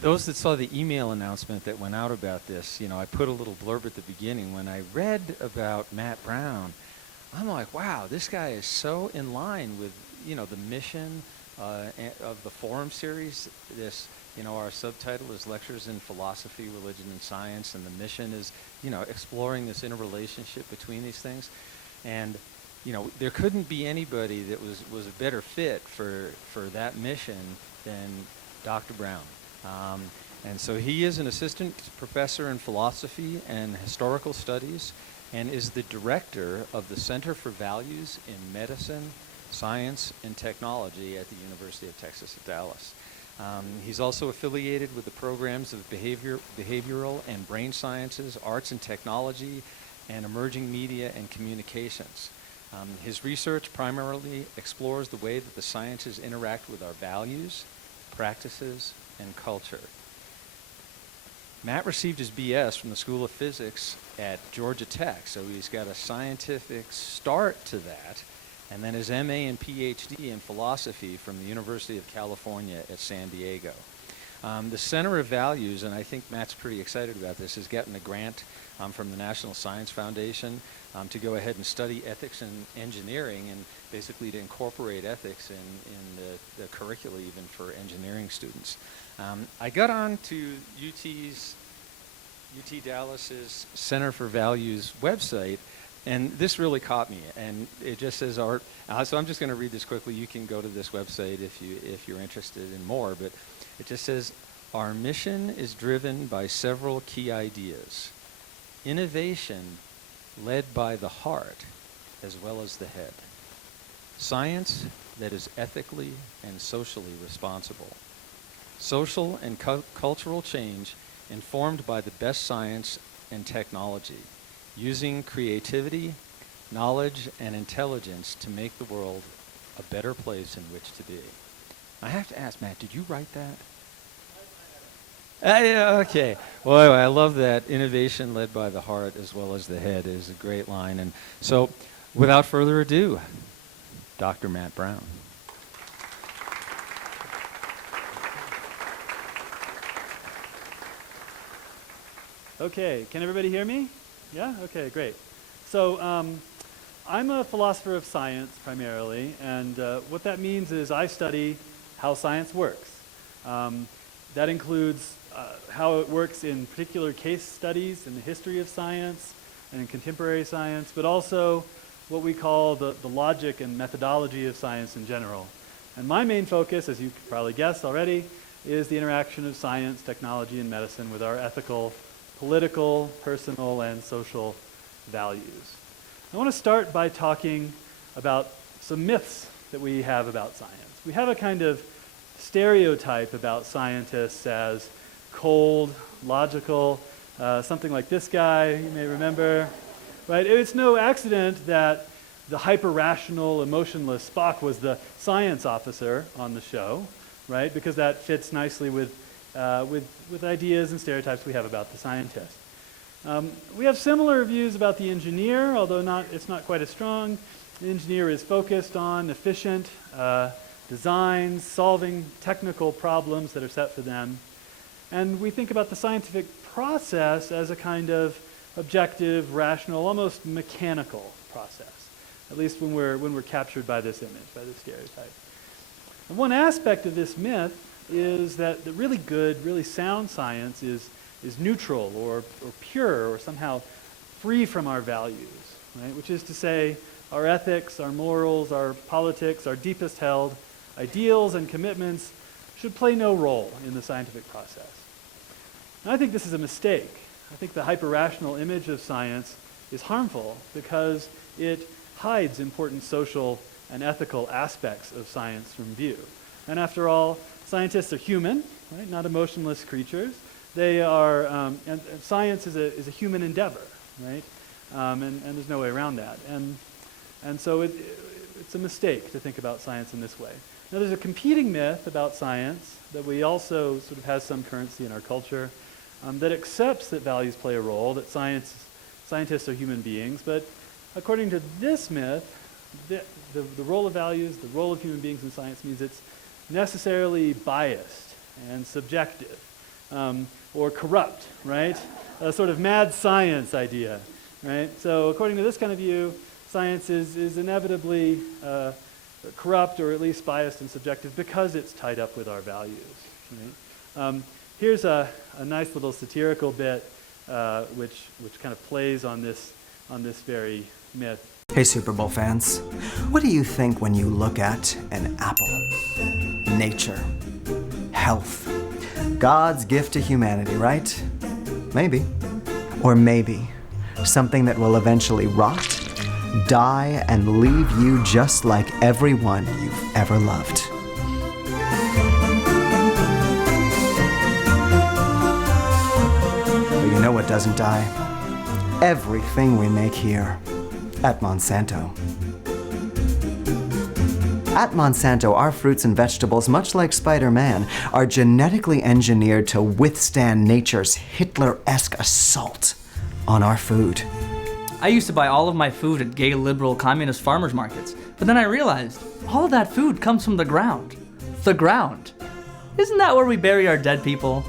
those that saw the email announcement that went out about this, I put a little blurb at the beginning. When I read about Matt Brown, I'm like, wow, this guy is so in line with, the mission of the Forum series. Our subtitle is Lectures in Philosophy, Religion, and Science, and the mission is, exploring this interrelationship between these things. And, there couldn't be anybody that was a better fit for that mission than Dr. Brown. And so he is an assistant professor in philosophy and historical studies and is the director of the Center for Values in Medicine, Science, and Technology at the University of Texas at Dallas. He's also affiliated with the programs of behavioral and brain sciences, arts and technology, and emerging media and communications. His research primarily explores the way that the sciences interact with our values, practices, and culture. Matt received his BS from the School of Physics at Georgia Tech, so he's got a scientific start to that, and then his MA and PhD in philosophy from the University of California at San Diego. The Center of Values, and I think Matt's pretty excited about this, is getting a grant from the National Science Foundation to go ahead and study ethics and engineering, and basically to incorporate ethics in the curricula even for engineering students. I got on to UT Dallas's Center for Values website, and this really caught me, and it just says art. So I'm just going to read this quickly. You can go to this website if you're interested in more, but it just says, our mission is driven by several key ideas. Innovation led by the heart as well as the head. Science that is ethically and socially responsible. Social and cultural change informed by the best science and technology, using creativity, knowledge, and intelligence to make the world a better place in which to be. I have to ask, Matt, did you write that? Yeah, okay. Well, I love that. Innovation led by the heart as well as the head is a great line. And so, without further ado, Dr. Matt Brown. Okay, can everybody hear me? Yeah? Okay, great. So I'm a philosopher of science primarily, and what that means is I study how science works. That includes how it works in particular case studies in the history of science and in contemporary science, but also what we call the logic and methodology of science in general. And my main focus, as you could probably guess already, is the interaction of science, technology, and medicine with our ethical, political, personal, and social values. I want to start by talking about some myths that we have about science. We have a kind of stereotype about scientists as cold, logical, something like this guy, you may remember. Right? It's no accident that the hyper-rational, emotionless Spock was the science officer on the show, right? Because that fits nicely with ideas and stereotypes we have about the scientist. We have similar views about the engineer, although it's not quite as strong. The engineer is focused on efficient designs, solving technical problems that are set for them. And we think about the scientific process as a kind of objective, rational, almost mechanical process, at least when we're captured by this image, by this stereotype. And one aspect of this myth is that the really good, really sound science is neutral or pure or somehow free from our values, right? Which is to say, our ethics, our morals, our politics, our deepest held ideals and commitments should play no role in the scientific process. And I think this is a mistake. I think the hyper-rational image of science is harmful because it hides important social and ethical aspects of science from view. And after all, scientists are human, right? Not emotionless creatures. They are, and science is a human endeavor, right? And there's no way around that. And so it's a mistake to think about science in this way. Now, there's a competing myth about science that we also sort of has some currency in our culture that accepts that values play a role, that scientists are human beings. But according to this myth, the role of values, the role of human beings in science means it's necessarily biased and subjective. or corrupt, right? A sort of mad science idea, right? So according to this kind of view, science is inevitably corrupt or at least biased and subjective because it's tied up with our values, right? Here's a nice little satirical bit which kind of plays on this very myth. Hey Super Bowl fans, what do you think when you look at an apple? Nature, health, God's gift to humanity, right? Maybe. Or maybe something that will eventually rot, die, and leave you just like everyone you've ever loved. But you know what doesn't die? Everything we make here at Monsanto. At Monsanto, our fruits and vegetables, much like Spider-Man, are genetically engineered to withstand nature's Hitler-esque assault on our food. I used to buy all of my food at gay, liberal, communist farmers markets, but then I realized all of that food comes from the ground. The ground. Isn't that where we bury our dead people?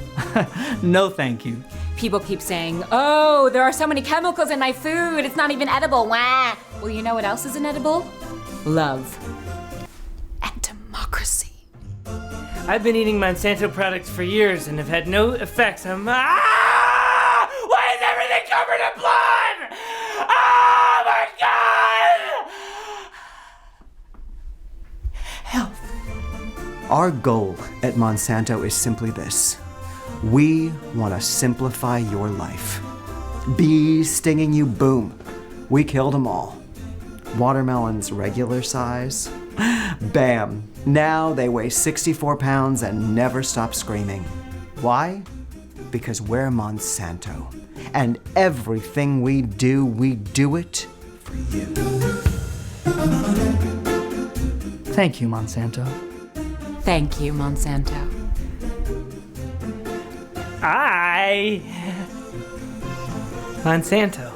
No, thank you. People keep saying, oh, there are so many chemicals in my food, it's not even edible, wah. Well, you know what else isn't edible? Love. And democracy. I've been eating Monsanto products for years and have had no effects. Why is everything covered in blood? Oh my God! Health. Our goal at Monsanto is simply this. We want to simplify your life. Bees stinging you, boom. We killed them all. Watermelons regular size, bam. Now they weigh 64 pounds and never stop screaming. Why? Because we're Monsanto. And everything we do it for you. Thank you, Monsanto. Thank you, Monsanto. Monsanto.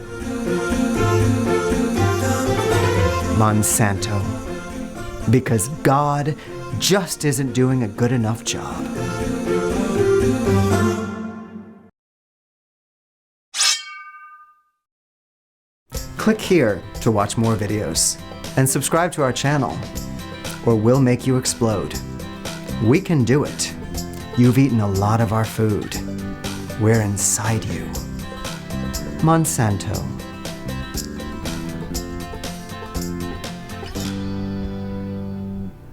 Monsanto. Because God just isn't doing a good enough job. Click here to watch more videos and subscribe to our channel, or we'll make you explode. We can do it. You've eaten a lot of our food. We're inside you. Monsanto.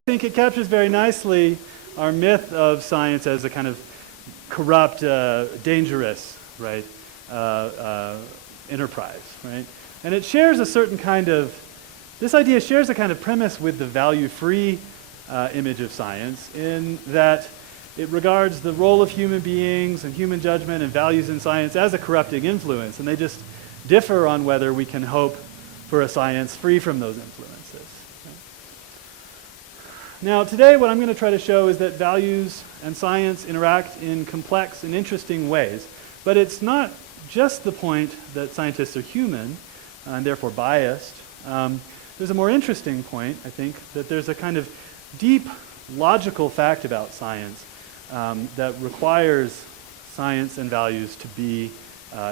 I think it captures very nicely our myth of science as a kind of corrupt, dangerous, right, enterprise, right? And it shares a certain kind of, this idea shares a kind of premise with the value-free image of science in that it regards the role of human beings and human judgment and values in science as a corrupting influence, and they just differ on whether we can hope for a science free from those influences. Now, today what I'm going to try to show is that values and science interact in complex and interesting ways, but it's not just the point that scientists are human and therefore biased. There's a more interesting point, I think, that there's a kind of deep logical fact about science that requires science and values to be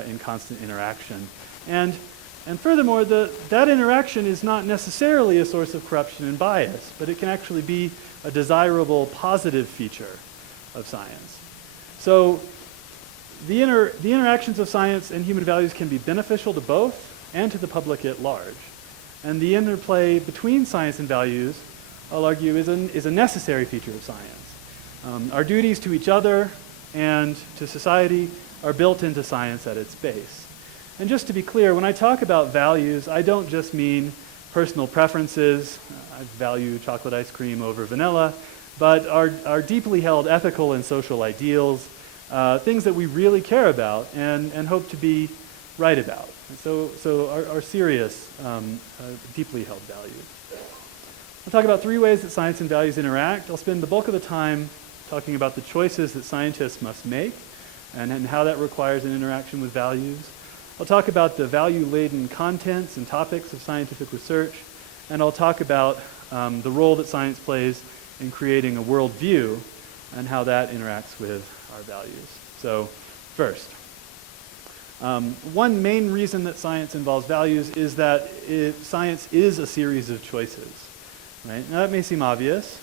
in constant interaction. And furthermore, that interaction is not necessarily a source of corruption and bias, but it can actually be a desirable positive feature of science. So the interactions of science and human values can be beneficial to both and to the public at large. And the interplay between science and values, I'll argue, is a necessary feature of science. Our duties to each other and to society are built into science at its base. And just to be clear, when I talk about values, I don't just mean personal preferences. I value chocolate ice cream over vanilla, but our deeply held ethical and social ideals, things that we really care about and hope to be right about. So our serious, deeply held values. I'll talk about 3 ways that science and values interact. I'll spend the bulk of the time talking about the choices that scientists must make and how that requires an interaction with values. I'll talk about the value-laden contents and topics of scientific research, and I'll talk about the role that science plays in creating a worldview and how that interacts with our values. So first, one main reason that science involves values is that science is a series of choices. Right? Now that may seem obvious.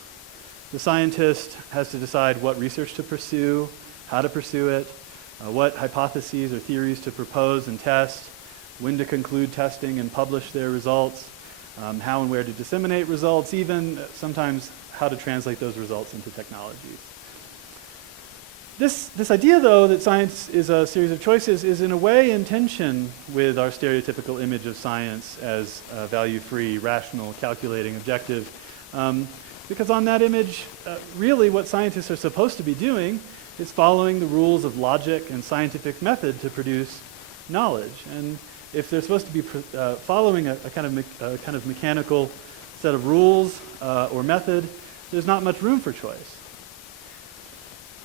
The scientist has to decide what research to pursue, how to pursue it, what hypotheses or theories to propose and test, when to conclude testing and publish their results, how and where to disseminate results, even sometimes how to translate those results into technologies. This idea, though, that science is a series of choices is in a way in tension with our stereotypical image of science as value-free, rational, calculating, objective. Because on that image, really what scientists are supposed to be doing is following the rules of logic and scientific method to produce knowledge. And if they're supposed to be following a kind of mechanical set of rules or method, there's not much room for choice.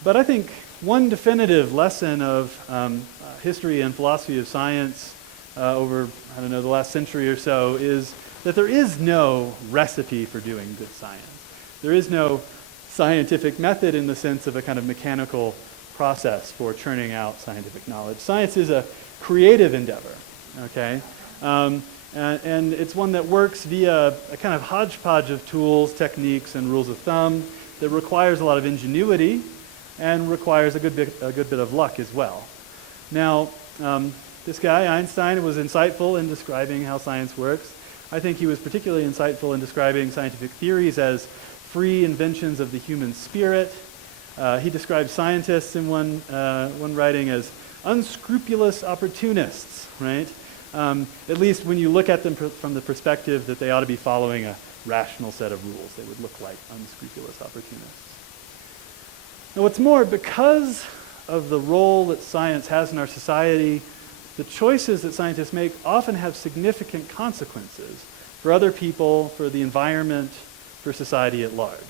But I think one definitive lesson of history and philosophy of science over, I don't know, the last century or so is that there is no recipe for doing good science. There is no scientific method in the sense of a kind of mechanical process for churning out scientific knowledge. Science is a creative endeavor, okay? And it's one that works via a kind of hodgepodge of tools, techniques, and rules of thumb that requires a lot of ingenuity and requires a good bit of luck as well. Now, this guy, Einstein, was insightful in describing how science works. I think he was particularly insightful in describing scientific theories as free inventions of the human spirit. He described scientists in one writing as unscrupulous opportunists, right? At least when you look at them from the perspective that they ought to be following a rational set of rules, they would look like unscrupulous opportunists. Now what's more, because of the role that science has in our society, the choices that scientists make often have significant consequences for other people, for the environment, for society at large.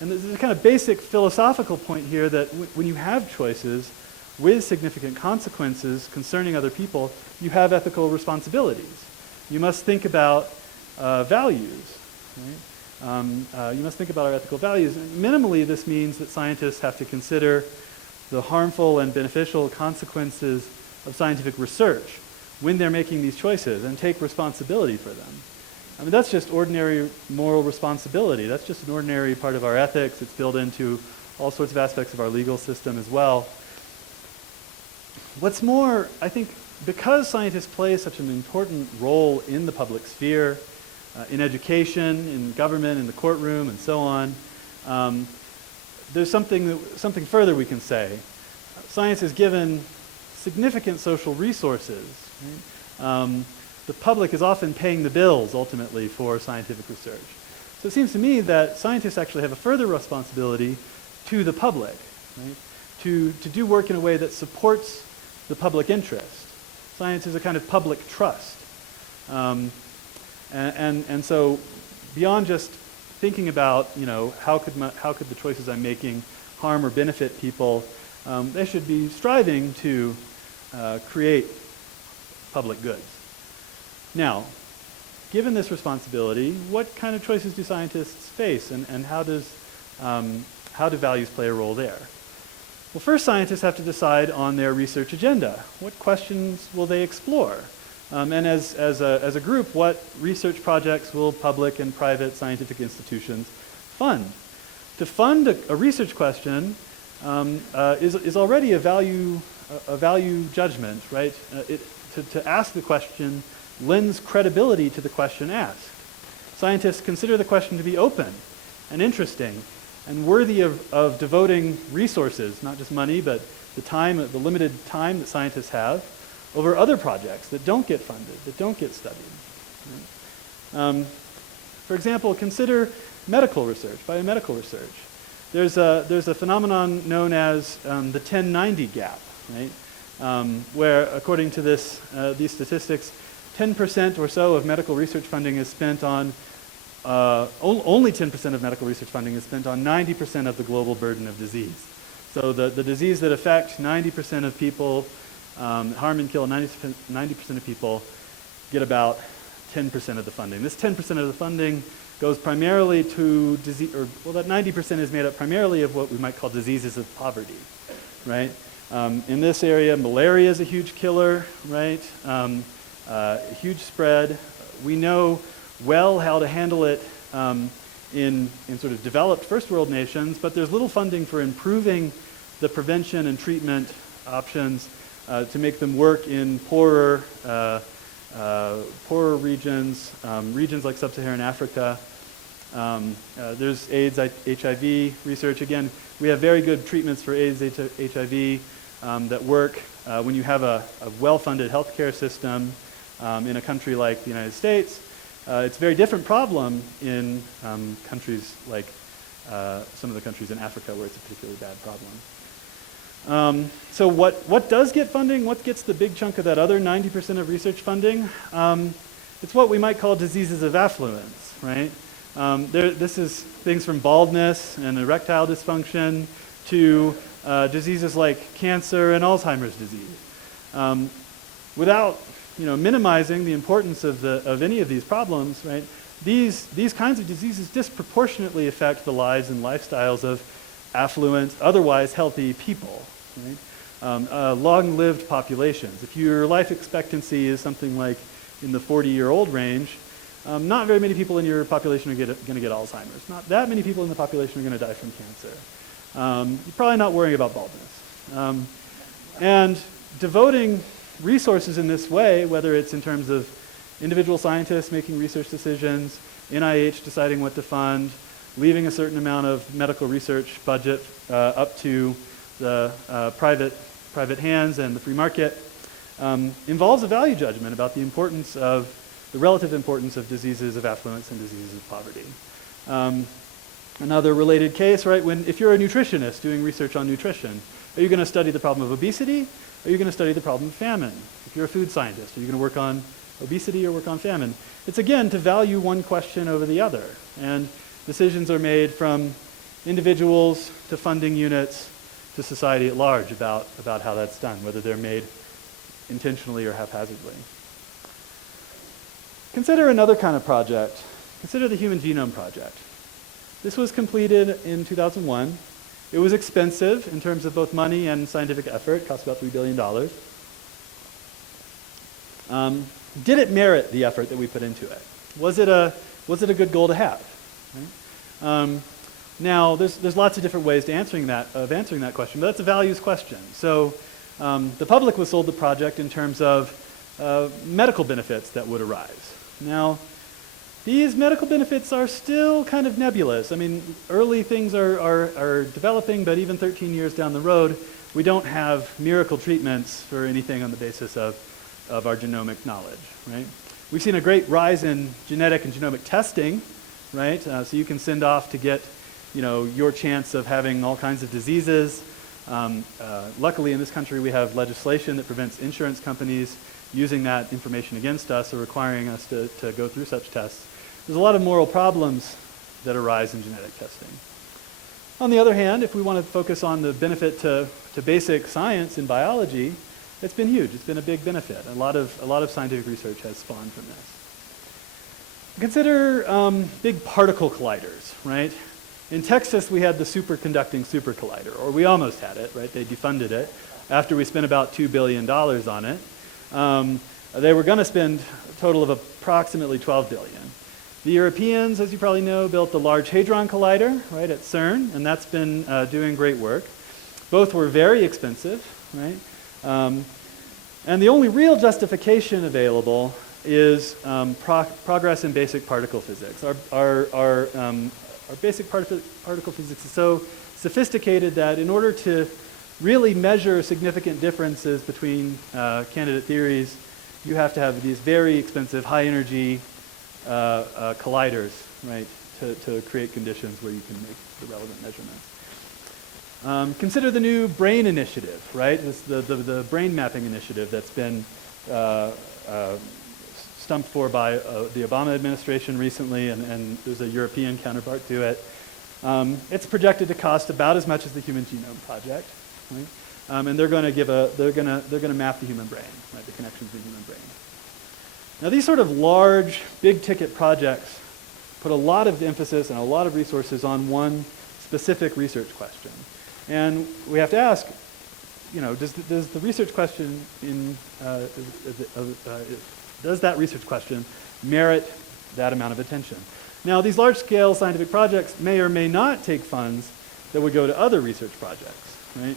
And there's a kind of basic philosophical point here that when you have choices with significant consequences concerning other people, you have ethical responsibilities. You must think about values. Right? You must think about our ethical values. And minimally, this means that scientists have to consider the harmful and beneficial consequences of scientific research when they're making these choices and take responsibility for them. I mean, that's just ordinary moral responsibility. That's just an ordinary part of our ethics. It's built into all sorts of aspects of our legal system as well. What's more, I think because scientists play such an important role in the public sphere, in education, in government, in the courtroom, and so on, there's something further we can say. Science is given significant social resources. Right? The public is often paying the bills, ultimately, for scientific research. So it seems to me that scientists actually have a further responsibility to the public, right? To do work in a way that supports the public interest. Science is a kind of public trust. And so beyond just thinking about, how could the choices I'm making harm or benefit people, they should be striving to create public goods. Now, given this responsibility, what kind of choices do scientists face, and how do values play a role there? Well, first, scientists have to decide on their research agenda. What questions will they explore? And as a group, what research projects will public and private scientific institutions fund? To fund a research question is already a value judgment, right? To ask the question lends credibility to the question asked. Scientists consider the question to be open and interesting and worthy of devoting resources, not just money, but the limited time that scientists have, over other projects that don't get funded, that don't get studied. Right? For example, consider medical research, biomedical research. There's a phenomenon known as the 1090 gap, right? Where, according to these statistics, 10% or so of medical research funding is spent on, only 10% of medical research funding is spent on 90% of the global burden of disease. So the disease that affects 90% of people, harm and kill 90% of people, get about 10% of the funding. This 10% of the funding goes primarily to disease, or well, that 90% is made up primarily of what we might call diseases of poverty, right? In this area, malaria is a huge killer, right? Huge spread. We know well how to handle it in sort of developed first world nations, but there's little funding for improving the prevention and treatment options to make them work in poorer regions, regions like sub-Saharan Africa. There's AIDS, HIV research. Again, we have very good treatments for AIDS, HIV that work when you have a well-funded healthcare system in a country like the United States. It's a very different problem in countries like some of the countries in Africa where it's a particularly bad problem. So what does get funding? What gets the big chunk of that other 90% of research funding? It's what we might call diseases of affluence, right? This is things from baldness and erectile dysfunction to diseases like cancer and Alzheimer's disease. Without minimizing the importance of any of these problems, right? These kinds of diseases disproportionately affect the lives and lifestyles of affluent, otherwise healthy people, right? Long-lived populations. If your life expectancy is something like in the 40-year-old range, not very many people in your population are going to get Alzheimer's. Not that many people in the population are going to die from cancer. You're probably not worrying about baldness. And devoting resources in this way, whether it's in terms of individual scientists making research decisions, NIH deciding what to fund, leaving a certain amount of medical research budget up to the private hands and the free market, involves a value judgment about the relative importance of diseases of affluence and diseases of poverty. Another related case, right? If you're a nutritionist doing research on nutrition, are you going to study the problem of obesity? Or are you going to study the problem of famine? If you're a food scientist, are you going to work on obesity or work on famine? It's again to value one question over the other. And decisions are made from individuals to funding units to society at large about how that's done, whether they're made intentionally or haphazardly. Consider another kind of project. Consider the Human Genome Project. This was completed in 2001. It was expensive in terms of both money and scientific effort. It cost about $3 billion. Did it merit the effort that we put into it? Was it a good goal to have? Right? Now, there's lots of different ways to answering that question, but that's a values question. So the public was sold the project in terms of medical benefits that would arise. Now, these medical benefits are still kind of nebulous. I mean, early things are developing, but even 13 years down the road, we don't have miracle treatments for anything on the basis of our genomic knowledge, right? We've seen a great rise in genetic and genomic testing, right? So you can send off to get, your chance of having all kinds of diseases. Luckily, in this country, we have legislation that prevents insurance companies using that information against us or requiring us to go through such tests. There's a lot of moral problems that arise in genetic testing. On the other hand, if we want to focus on the benefit to basic science in biology, it's been huge. It's been a big benefit. A lot of scientific research has spawned from this. Consider big particle colliders, right? In Texas, we had the superconducting super collider, or we almost had it, right? They defunded it after we spent about $2 billion on it. They were going to spend a total of approximately $12 billion. The Europeans, as you probably know, built the Large Hadron Collider, right, at CERN, and that's been doing great work. Both were very expensive, right? And the only real justification available is progress in basic particle physics. Our basic particle physics is so sophisticated that in order to really measure significant differences between candidate theories, you have to have these very expensive, high-energy colliders, right, to create conditions where you can make the relevant measurements. Consider the new BRAIN initiative, right? It's the brain mapping initiative that's been stumped for by the Obama administration recently, and there's a European counterpart to it. It's projected to cost about as much as the Human Genome Project, right? And they're going to map the human brain, right? The connections in the human brain. Now, these sort of large, big-ticket projects put a lot of emphasis and a lot of resources on one specific research question. And we have to ask, does the research question does that research question merit that amount of attention? Now, these large-scale scientific projects may or may not take funds that would go to other research projects, right?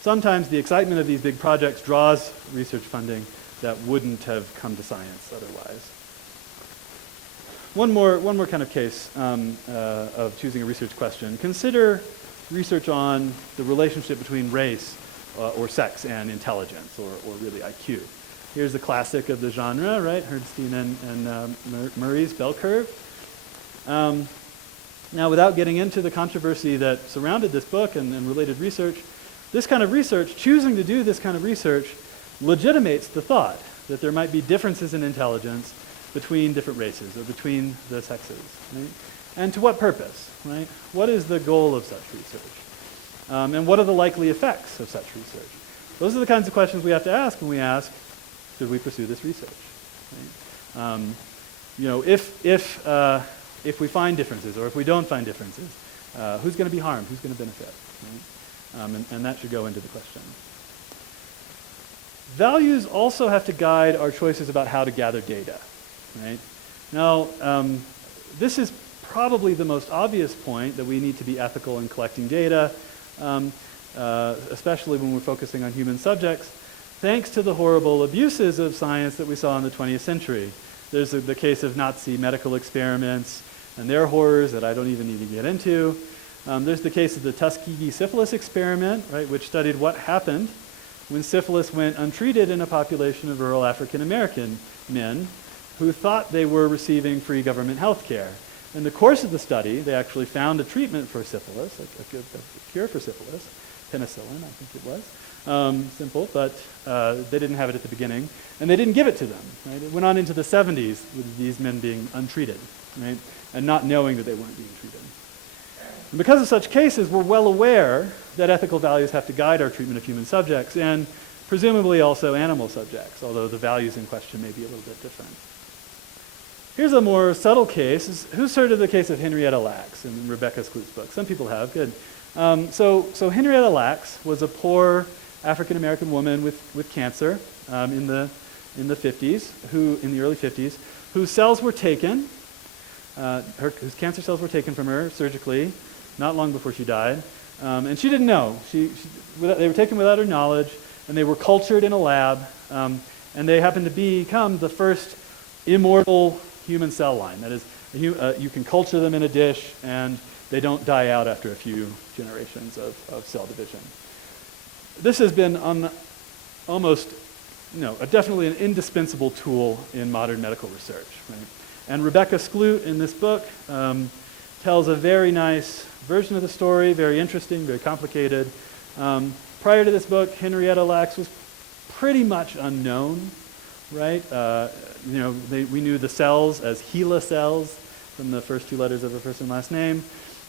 Sometimes the excitement of these big projects draws research funding that wouldn't have come to science otherwise. One more kind of case of choosing a research question. Consider research on the relationship between race or sex and intelligence, or really IQ. Here's a classic of the genre, right? Herdstein and Murray's bell curve. Now, without getting into the controversy that surrounded this book and related research, this kind of research, choosing to do this kind of research, legitimates the thought that there might be differences in intelligence between different races or between the sexes, right? And to what purpose, right? What is the goal of such research? And what are the likely effects of such research? Those are the kinds of questions we have to ask when we ask, should we pursue this research? Right? If we find differences or if we don't find differences, who's going to be harmed? Who's going to benefit? Right? And that should go into the question. Values also have to guide our choices about how to gather data. Right? Now, this is probably the most obvious point, that we need to be ethical in collecting data, especially when we're focusing on human subjects, thanks to the horrible abuses of science that we saw in the 20th century. There's the case of Nazi medical experiments and their horrors that I don't even need to get into. There's the case of the Tuskegee syphilis experiment, right, which studied what happened when syphilis went untreated in a population of rural African American men who thought they were receiving free government health care. In the course of the study, they actually found a treatment for syphilis, a cure for syphilis, penicillin, I think it was. Simple, but they didn't have it at the beginning, and they didn't give it to them. Right? It went on into the 70s with these men being untreated, right? And not knowing that they weren't being treated. And because of such cases, we're well aware that ethical values have to guide our treatment of human subjects, and presumably also animal subjects, although the values in question may be a little bit different. Here's a more subtle case. Who's heard of the case of Henrietta Lacks in Rebecca Skloot's book? Some people have, good. So Henrietta Lacks was a poor African-American woman with cancer in the 50s, in the early 50s, whose cells were taken, whose cancer cells were taken from her surgically, not long before she died, and she didn't know. They were taken without her knowledge, and they were cultured in a lab, and they happened to become the first immortal human cell line. That is, you can culture them in a dish, and they don't die out after a few generations of cell division. This has been definitely an indispensable tool in modern medical research. Right? And Rebecca Skloot in this book tells a very nice version of the story, very interesting, very complicated. Prior to this book, Henrietta Lacks was pretty much unknown, right? We knew the cells as HeLa cells from the first two letters of her first and last name.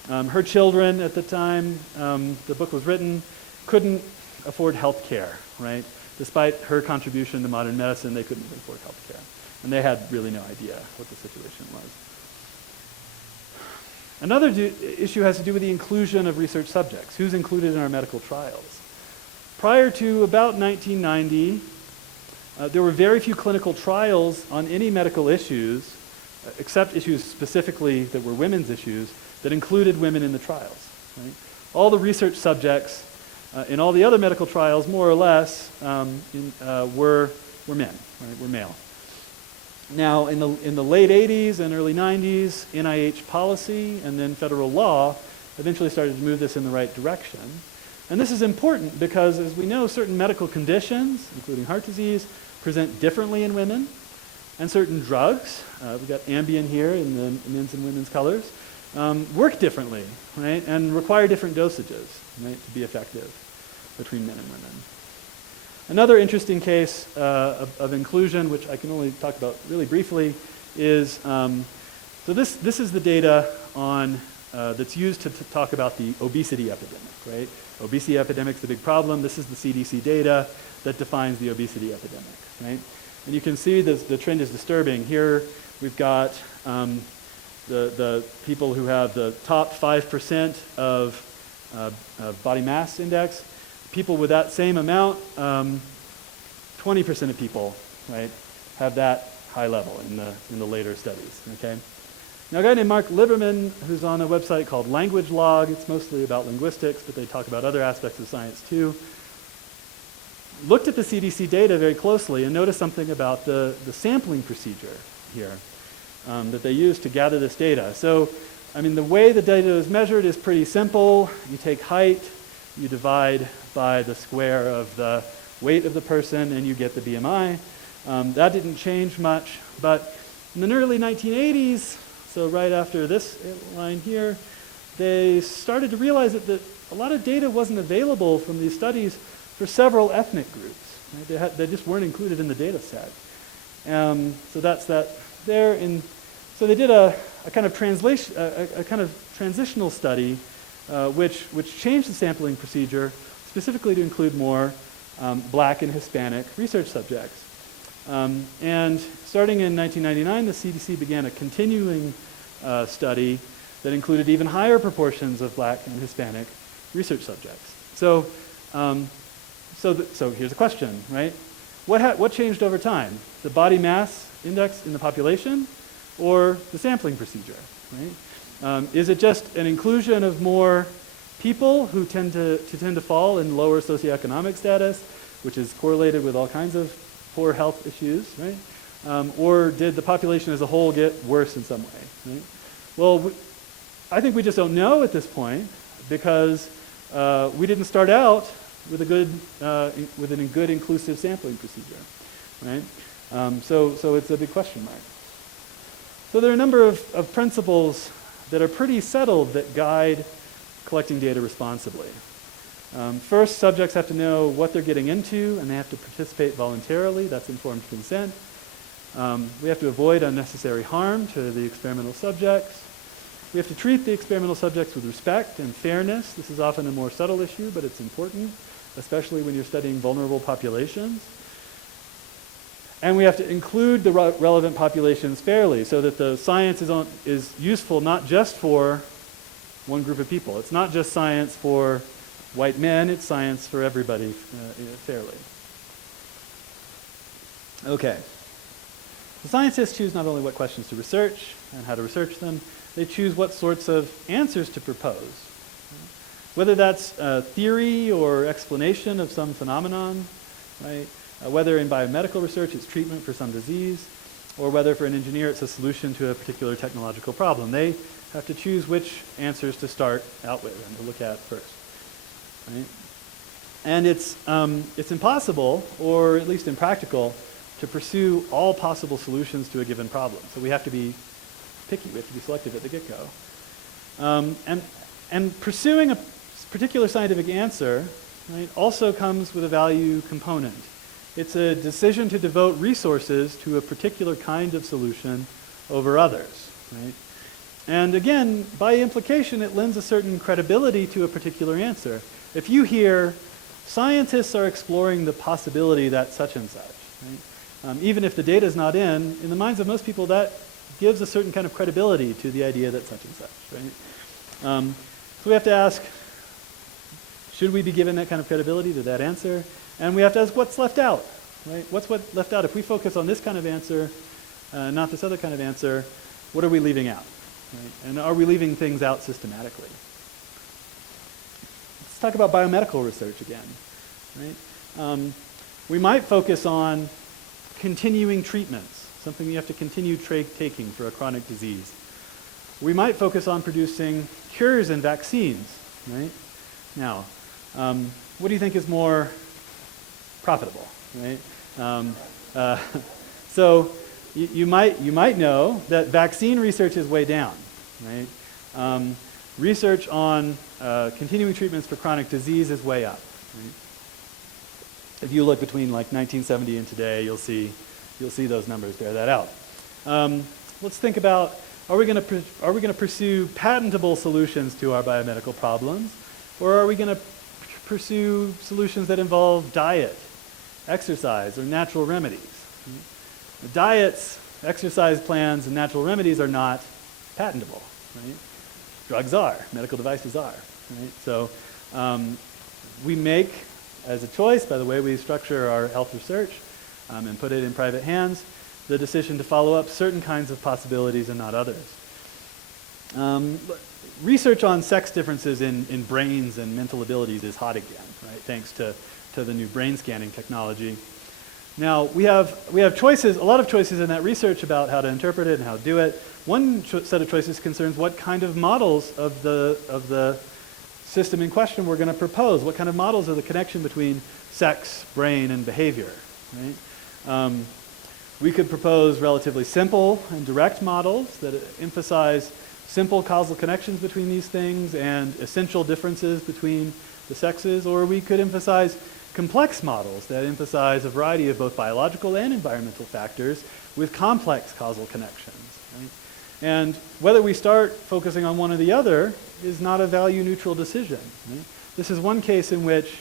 Her children at the time the book was written couldn't afford health care, right? Despite her contribution to modern medicine, they couldn't afford health care. And they had really no idea what the situation was. Another issue has to do with the inclusion of research subjects. Who's included in our medical trials? Prior to about 1990, there were very few clinical trials on any medical issues, except issues specifically that were women's issues, that included women in the trials. Right? All the research subjects in all the other medical trials, more or less, were men, right? Were male. Now, in the late 80s and early 90s, NIH policy and then federal law eventually started to move this in the right direction. And this is important because, as we know, certain medical conditions, including heart disease, present differently in women, and certain drugs, we've got Ambien here in the men's and women's colors, work differently, right, and require different dosages, right, to be effective between men and women. Another interesting case of inclusion, which I can only talk about really briefly, is so this is the data on that's used to talk about the obesity epidemic, right? Obesity epidemic's the big problem. This is the CDC data that defines the obesity epidemic, right? And you can see the trend is disturbing. Here we've got the people who have the top 5% of body mass index, people with that same amount, 20% of people, right, have that high level in the later studies. Okay. Now, a guy named Mark Liberman, who's on a website called Language Log, it's mostly about linguistics, but they talk about other aspects of science too, looked at the CDC data very closely and noticed something about the sampling procedure here that they use to gather this data. So, I mean, the way the data is measured is pretty simple. You take height, you divide by the square of the weight of the person, and you get the BMI. That didn't change much, but in the early 1980s, so right after this line here, they started to realize that a lot of data wasn't available from these studies for several ethnic groups. Right? They just weren't included in the data set. So that's that there. And so they did a kind of transitional study, which changed the sampling procedure specifically to include more Black and Hispanic research subjects. And starting in 1999, the CDC began a continuing study that included even higher proportions of Black and Hispanic research subjects. So, so here's a question, right? What changed over time? The body mass index in the population, or the sampling procedure, right? Is it just an inclusion of more people who tend to fall in lower socioeconomic status, which is correlated with all kinds of poor health issues, right? Or did the population as a whole get worse in some way, right? Well, I think we just don't know at this point because we didn't start out with a good inclusive sampling procedure, right? So it's a big question mark. So there are a number of principles that are pretty settled that guide collecting data responsibly. First, subjects have to know what they're getting into, and they have to participate voluntarily. That's informed consent. We have to avoid unnecessary harm to the experimental subjects. We have to treat the experimental subjects with respect and fairness. This is often a more subtle issue, but it's important, especially when you're studying vulnerable populations. And we have to include the relevant populations fairly so that the science is useful not just for one group of people. It's not just science for white men, it's science for everybody fairly. Okay. The scientists choose not only what questions to research and how to research them, they choose what sorts of answers to propose. Whether that's a theory or explanation of some phenomenon, right? Whether in biomedical research it's treatment for some disease, or whether for an engineer it's a solution to a particular technological problem. They have to choose which answers to start out with and to look at first. Right? And it's impossible, or at least impractical, to pursue all possible solutions to a given problem. So we have to be picky, we have to be selective at the get-go. And pursuing a particular scientific answer, right, also comes with a value component. It's a decision to devote resources to a particular kind of solution over others, right? And again, by implication, it lends a certain credibility to a particular answer. If you hear, scientists are exploring the possibility that such and such, right? Even if the data is not in the minds of most people, that gives a certain kind of credibility to the idea that such and such, right? So we have to ask, should we be given that kind of credibility to that answer? And we have to ask, what's left out, right? What's left out? If we focus on this kind of answer, not this other kind of answer, what are we leaving out? Right? And are we leaving things out systematically? Let's talk about biomedical research again, right? We might focus on continuing treatments, something you have to continue taking for a chronic disease. We might focus on producing cures and vaccines, right? Now, what do you think is more profitable, right? So you might know that vaccine research is way down, right? Research on continuing treatments for chronic disease is way up. Right? If you look between like 1970 and today, you'll see those numbers bear that out. Let's think about, are we going to pursue patentable solutions to our biomedical problems, or are we going to pursue solutions that involve diet, exercise, or natural remedies? Diets, exercise plans, and natural remedies are not patentable, right? Drugs are, medical devices are, right? So we make, as a choice, by the way we structure our health research and put it in private hands, the decision to follow up certain kinds of possibilities and not others. Research on sex differences in brains and mental abilities is hot again, right? Thanks to the new brain scanning technology. Now, we have choices, a lot of choices in that research about how to interpret it and how to do it. One set of choices concerns what kind of models of the system in question we're going to propose. What kind of models are the connection between sex, brain, and behavior, right? We could propose relatively simple and direct models that emphasize simple causal connections between these things and essential differences between the sexes, or we could emphasize complex models that emphasize a variety of both biological and environmental factors with complex causal connections. Right? And whether we start focusing on one or the other is not a value-neutral decision. Right? This is one case in which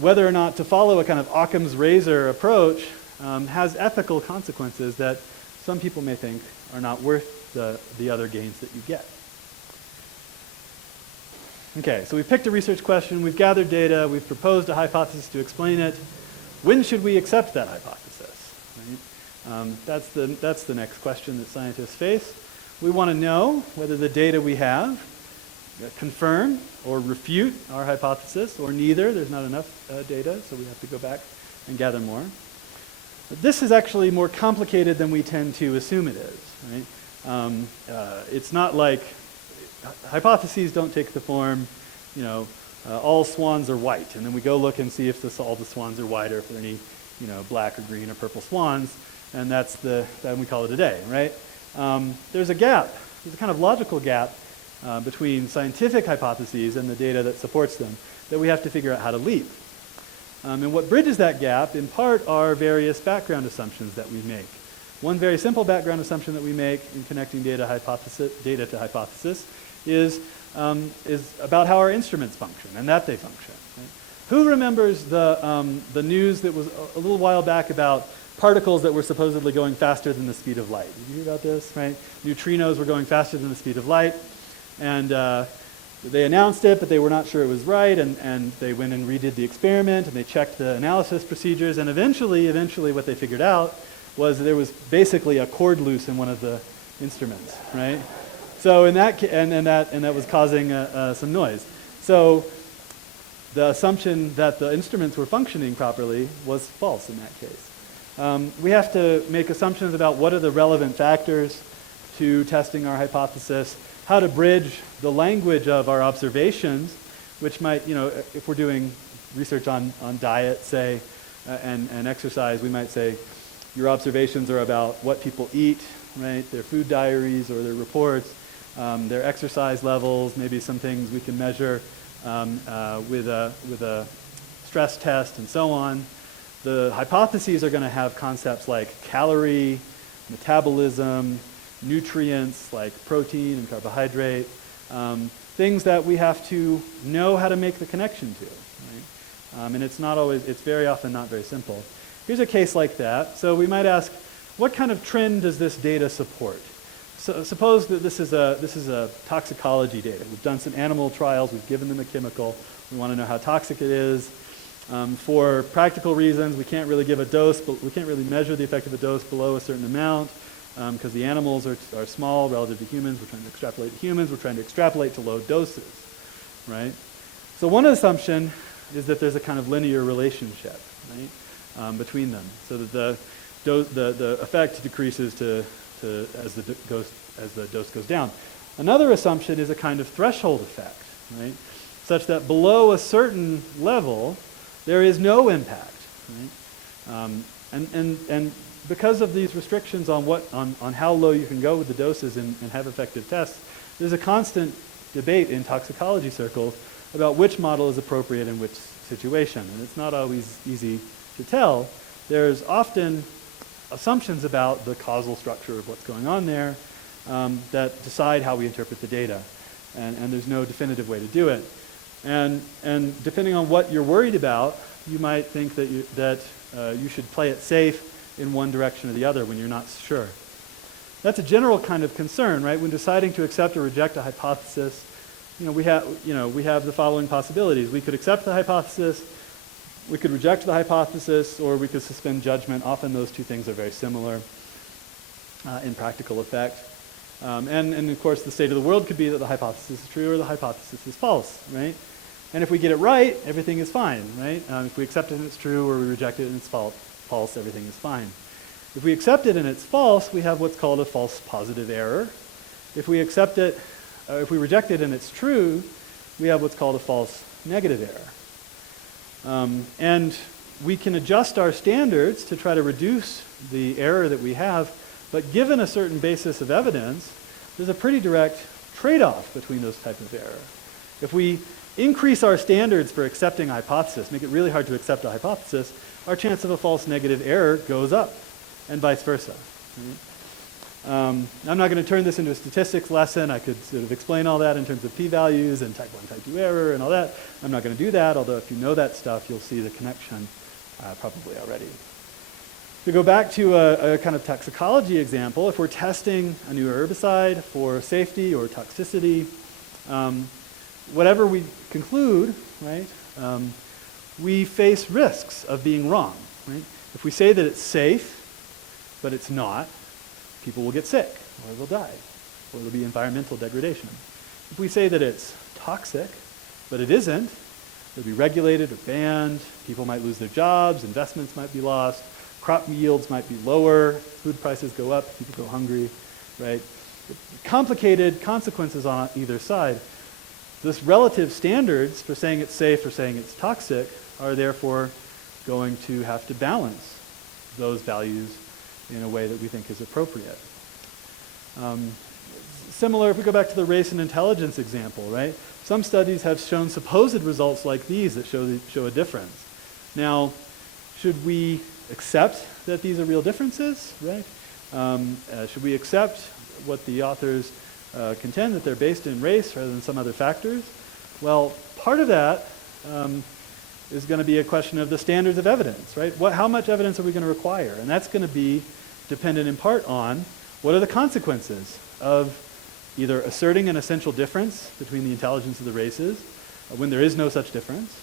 whether or not to follow a kind of Occam's razor approach has ethical consequences that some people may think are not worth the other gains that you get. Okay, so we've picked a research question, we've gathered data, we've proposed a hypothesis to explain it. When should we accept that hypothesis? Right? That's the next question that scientists face. We want to know whether the data we have confirm or refute our hypothesis, or neither. There's not enough data, so we have to go back and gather more. But this is actually more complicated than we tend to assume it is. Right? It's not like hypotheses don't take the form, all swans are white, and then we go look and see if all the swans are white or if there are any, black or green or purple swans, and then we call it a day, right? There's a gap. There's a kind of logical gap between scientific hypotheses and the data that supports them that we have to figure out how to leap. And what bridges that gap, in part, are various background assumptions that we make. One very simple background assumption that we make in connecting data to hypothesis is about how our instruments function and that they function. Right? Who remembers the news that was a little while back about particles that were supposedly going faster than the speed of light? Did you hear about this? Right? Neutrinos were going faster than the speed of light, and they announced it, but they were not sure it was right, and they went and redid the experiment, and they checked the analysis procedures, and eventually what they figured out was there was basically a cord loose in one of the instruments, right? So in that and that was causing some noise. So the assumption that the instruments were functioning properly was false in that case. We have to make assumptions about what are the relevant factors to testing our hypothesis, how to bridge the language of our observations, which might, if we're doing research on diet, say, and exercise, we might say, your observations are about what people eat, right? Their food diaries or their reports, their exercise levels, maybe some things we can measure with a stress test and so on. The hypotheses are going to have concepts like calorie, metabolism, nutrients like protein and carbohydrate, things that we have to know how to make the connection to. Right? And it's very often not very simple. Here's a case like that. So we might ask, what kind of trend does this data support? So suppose that this is a toxicology data. We've done some animal trials. We've given them a chemical. We want to know how toxic it is. For practical reasons, we can't really give a dose, but we can't really measure the effect of a dose below a certain amount because the animals are small relative to humans. We're trying to extrapolate to humans. We're trying to extrapolate to low doses, right? So one assumption is that there's a kind of linear relationship, right? Between them, so that the effect decreases as the dose goes down. Another assumption is a kind of threshold effect, right? Such that below a certain level, there is no impact, right? And because of these restrictions on how low you can go with the doses and have effective tests, there's a constant debate in toxicology circles about which model is appropriate in which situation, and it's not always easy to tell. There's often assumptions about the causal structure of what's going on there that decide how we interpret the data, and there's no definitive way to do it. And depending on what you're worried about, you might think that you should play it safe in one direction or the other when you're not sure. that's a general kind of concern, right? When deciding to accept or reject a hypothesis, we have the following possibilities. We could accept the hypothesis, we could reject the hypothesis, or we could suspend judgment. Often those two things are very similar in practical effect. And of course, the state of the world could be that the hypothesis is true or the hypothesis is false, right? And if we get it right, everything is fine, right? If we accept it and it's true, or we reject it and it's false, everything is fine. If we accept it and it's false, we have what's called a false positive error. If we accept it, if we reject it and it's true, we have what's called a false negative error. And we can adjust our standards to try to reduce the error that we have, but given a certain basis of evidence, there's a pretty direct trade-off between those types of error. If we increase our standards for accepting a hypothesis, make it really hard to accept a hypothesis, our chance of a false negative error goes up, and vice versa. I'm not going to turn this into a statistics lesson. I could sort of explain all that in terms of p-values and type 1, type 2 error and all that. I'm not going to do that, although if you know that stuff, you'll see the connection probably already. To go back to a kind of toxicology example, if we're testing a new herbicide for safety or toxicity, whatever we conclude, right, we face risks of being wrong, right? If we say that it's safe, but it's not, people will get sick, or they'll die, or there'll be environmental degradation. If we say that it's toxic, but it isn't, it'll be regulated or banned, people might lose their jobs, investments might be lost, crop yields might be lower, food prices go up, people go hungry, right? Complicated consequences on either side. This relative standards for saying it's safe or saying it's toxic are therefore going to have to balance those values in a way that we think is appropriate. Similar, if we go back to the race and intelligence example, right? Some studies have shown supposed results like these that show a difference. Now, should we accept that these are real differences, right? Should we accept what the authors contend that they're based in race rather than some other factors? Well, part of that is going to be a question of the standards of evidence, right? How much evidence are we going to require? And that's going to be dependent in part on what are the consequences of either asserting an essential difference between the intelligence of the races when there is no such difference.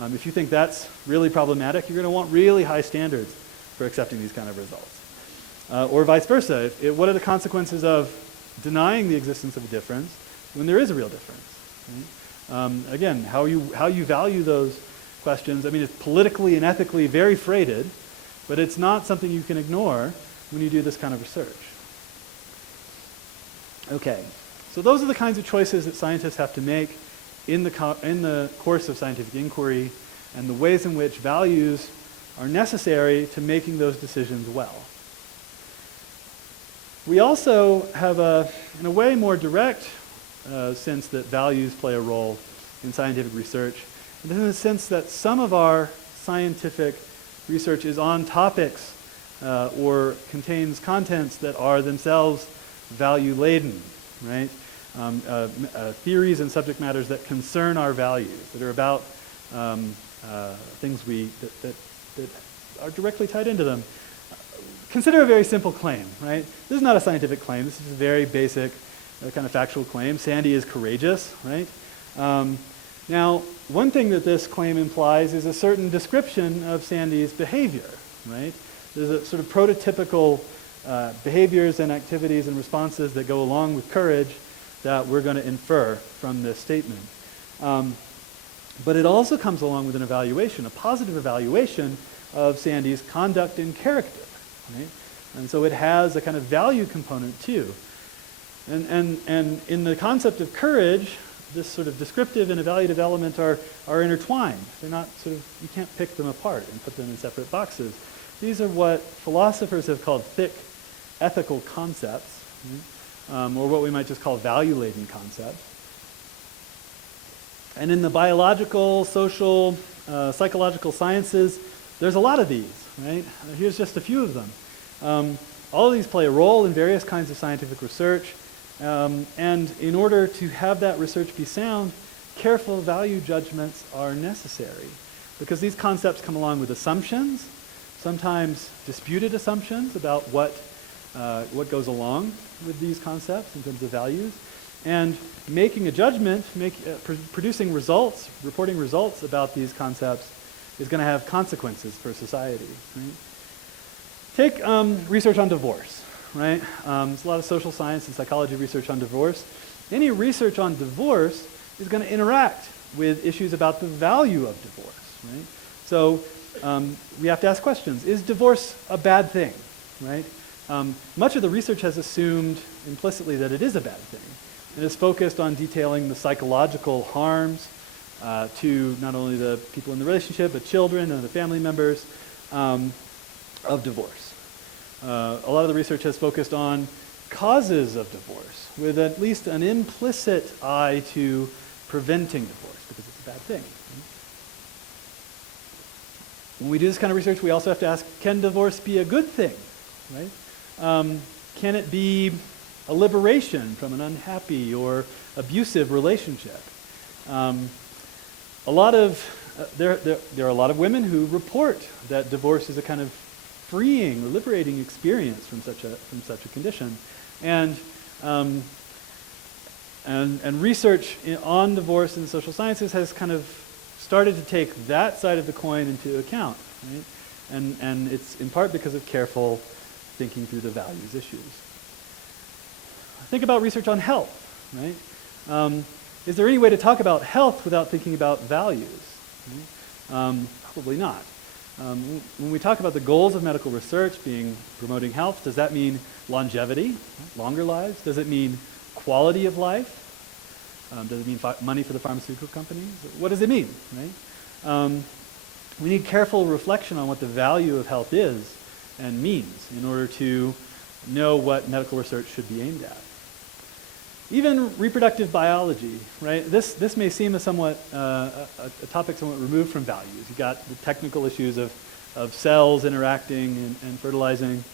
Right? If you think that's really problematic, you're going to want really high standards for accepting these kind of results. Or vice versa. What are the consequences of denying the existence of a difference when there is a real difference? Right? Again, how you value those questions, I mean, it's politically and ethically very freighted, but it's not something you can ignore when you do this kind of research. Okay, so those are the kinds of choices that scientists have to make in the course of scientific inquiry, and the ways in which values are necessary to making those decisions well. We also have in a way more direct sense that values play a role in scientific research, and in the sense that some of our scientific research is on topics or contains contents that are themselves value-laden, right? Theories and subject matters that concern our values, that are about things that are directly tied into them. Consider a very simple claim, right? This is not a scientific claim. This is a very basic kind of factual claim. Sandy is courageous, right? Now, one thing that this claim implies is a certain description of Sandy's behavior, right? There's a sort of prototypical behaviors and activities and responses that go along with courage that we're going to infer from this statement. But it also comes along with an evaluation, a positive evaluation of Sandy's conduct and character, right? And so it has a kind of value component too. And in the concept of courage, this sort of descriptive and evaluative element are intertwined. They're not sort of, you can't pick them apart and put them in separate boxes. These are what philosophers have called thick ethical concepts, right? Or what we might just call value-laden concepts. And in the biological, social, psychological sciences, there's a lot of these, right? Here's just a few of them. All of these play a role in various kinds of scientific research. And in order to have that research be sound, careful value judgments are necessary, because these concepts come along with assumptions, sometimes disputed assumptions about what what goes along with these concepts in terms of values, and making a judgment, producing results, reporting results about these concepts is going to have consequences for society. Right? Take research on divorce. Right? There's a lot of social science and psychology research on divorce. Any research on divorce is going to interact with issues about the value of divorce. Right? So we have to ask questions. Is divorce a bad thing? Right? Much of the research has assumed implicitly that it is a bad thing. It is focused on detailing the psychological harms to not only the people in the relationship, but children and the family members of divorce. A lot of the research has focused on causes of divorce, with at least an implicit eye to preventing divorce, because it's a bad thing. When we do this kind of research, we also have to ask, can divorce be a good thing? Right? Can it be a liberation from an unhappy or abusive relationship? There are a lot of women who report that divorce is a kind of freeing or liberating experience from such a condition, and research on divorce in the social sciences has kind of started to take that side of the coin into account, right? And it's in part because of careful thinking through the values issues. Think about research on health, right? Is there any way to talk about health without thinking about values? Right? Probably not. When we talk about the goals of medical research being promoting health, does that mean longevity, longer lives? Does it mean quality of life? Does it mean money for the pharmaceutical companies? What does it mean, right? We need careful reflection on what the value of health is and means in order to know what medical research should be aimed at. Even reproductive biology, right? This may seem a topic somewhat removed from values. You've got the technical issues of cells interacting and fertilizing.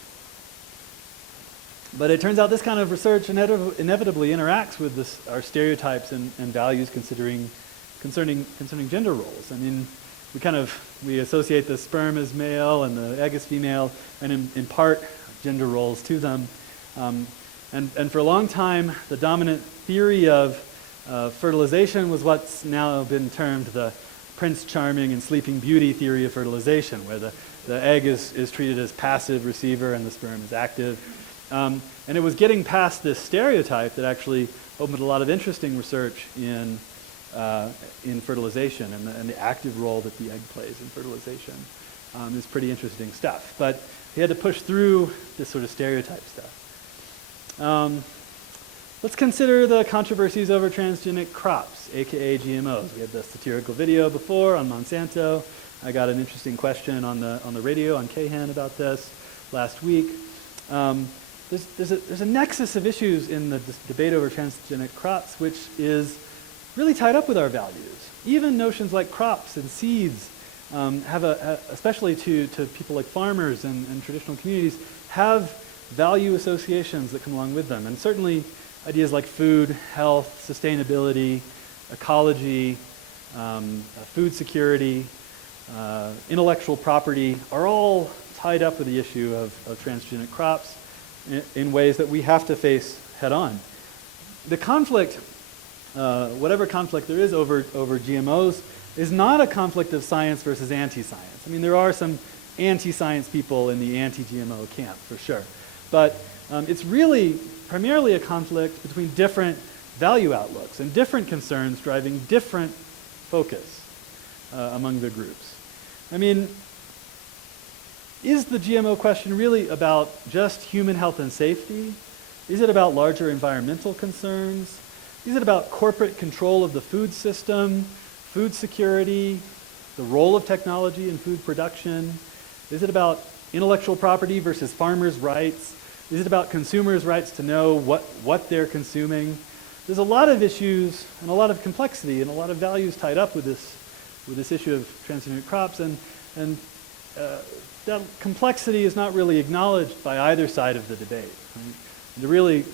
But it turns out this kind of research inevitably interacts with our stereotypes and values concerning gender roles. I mean, we associate the sperm as male and the egg as female, and impart gender roles to them. And for a long time, the dominant theory of fertilization was what's now been termed the Prince Charming and Sleeping Beauty theory of fertilization, where the egg is treated as passive receiver and the sperm is active. And it was getting past this stereotype that actually opened a lot of interesting research in fertilization and the active role that the egg plays in fertilization. Is pretty interesting stuff. But he had to push through this sort of stereotype stuff. Let's consider the controversies over transgenic crops, aka GMOs. We had the satirical video before on Monsanto. I got an interesting question on the radio on Kahan about this last week. There's a nexus of issues in the debate over transgenic crops which is really tied up with our values. Even notions like crops and seeds have especially to people like farmers and traditional communities, have value associations that come along with them. And certainly ideas like food, health, sustainability, ecology, food security, intellectual property are all tied up with the issue of transgenic crops in ways that we have to face head on. The conflict, whatever conflict there is over GMOs, is not a conflict of science versus anti-science. I mean, there are some anti-science people in the anti-GMO camp, for sure. But it's really primarily a conflict between different value outlooks and different concerns driving different focus among the groups. I mean, is the GMO question really about just human health and safety? Is it about larger environmental concerns? Is it about corporate control of the food system, food security, the role of technology in food production? Is it about intellectual property versus farmers' rights? Is it about consumers' rights to know what they're consuming? There's a lot of issues and a lot of complexity and a lot of values tied up with this issue of transgenic crops, and that complexity is not really acknowledged by either side of the debate. Right? And to really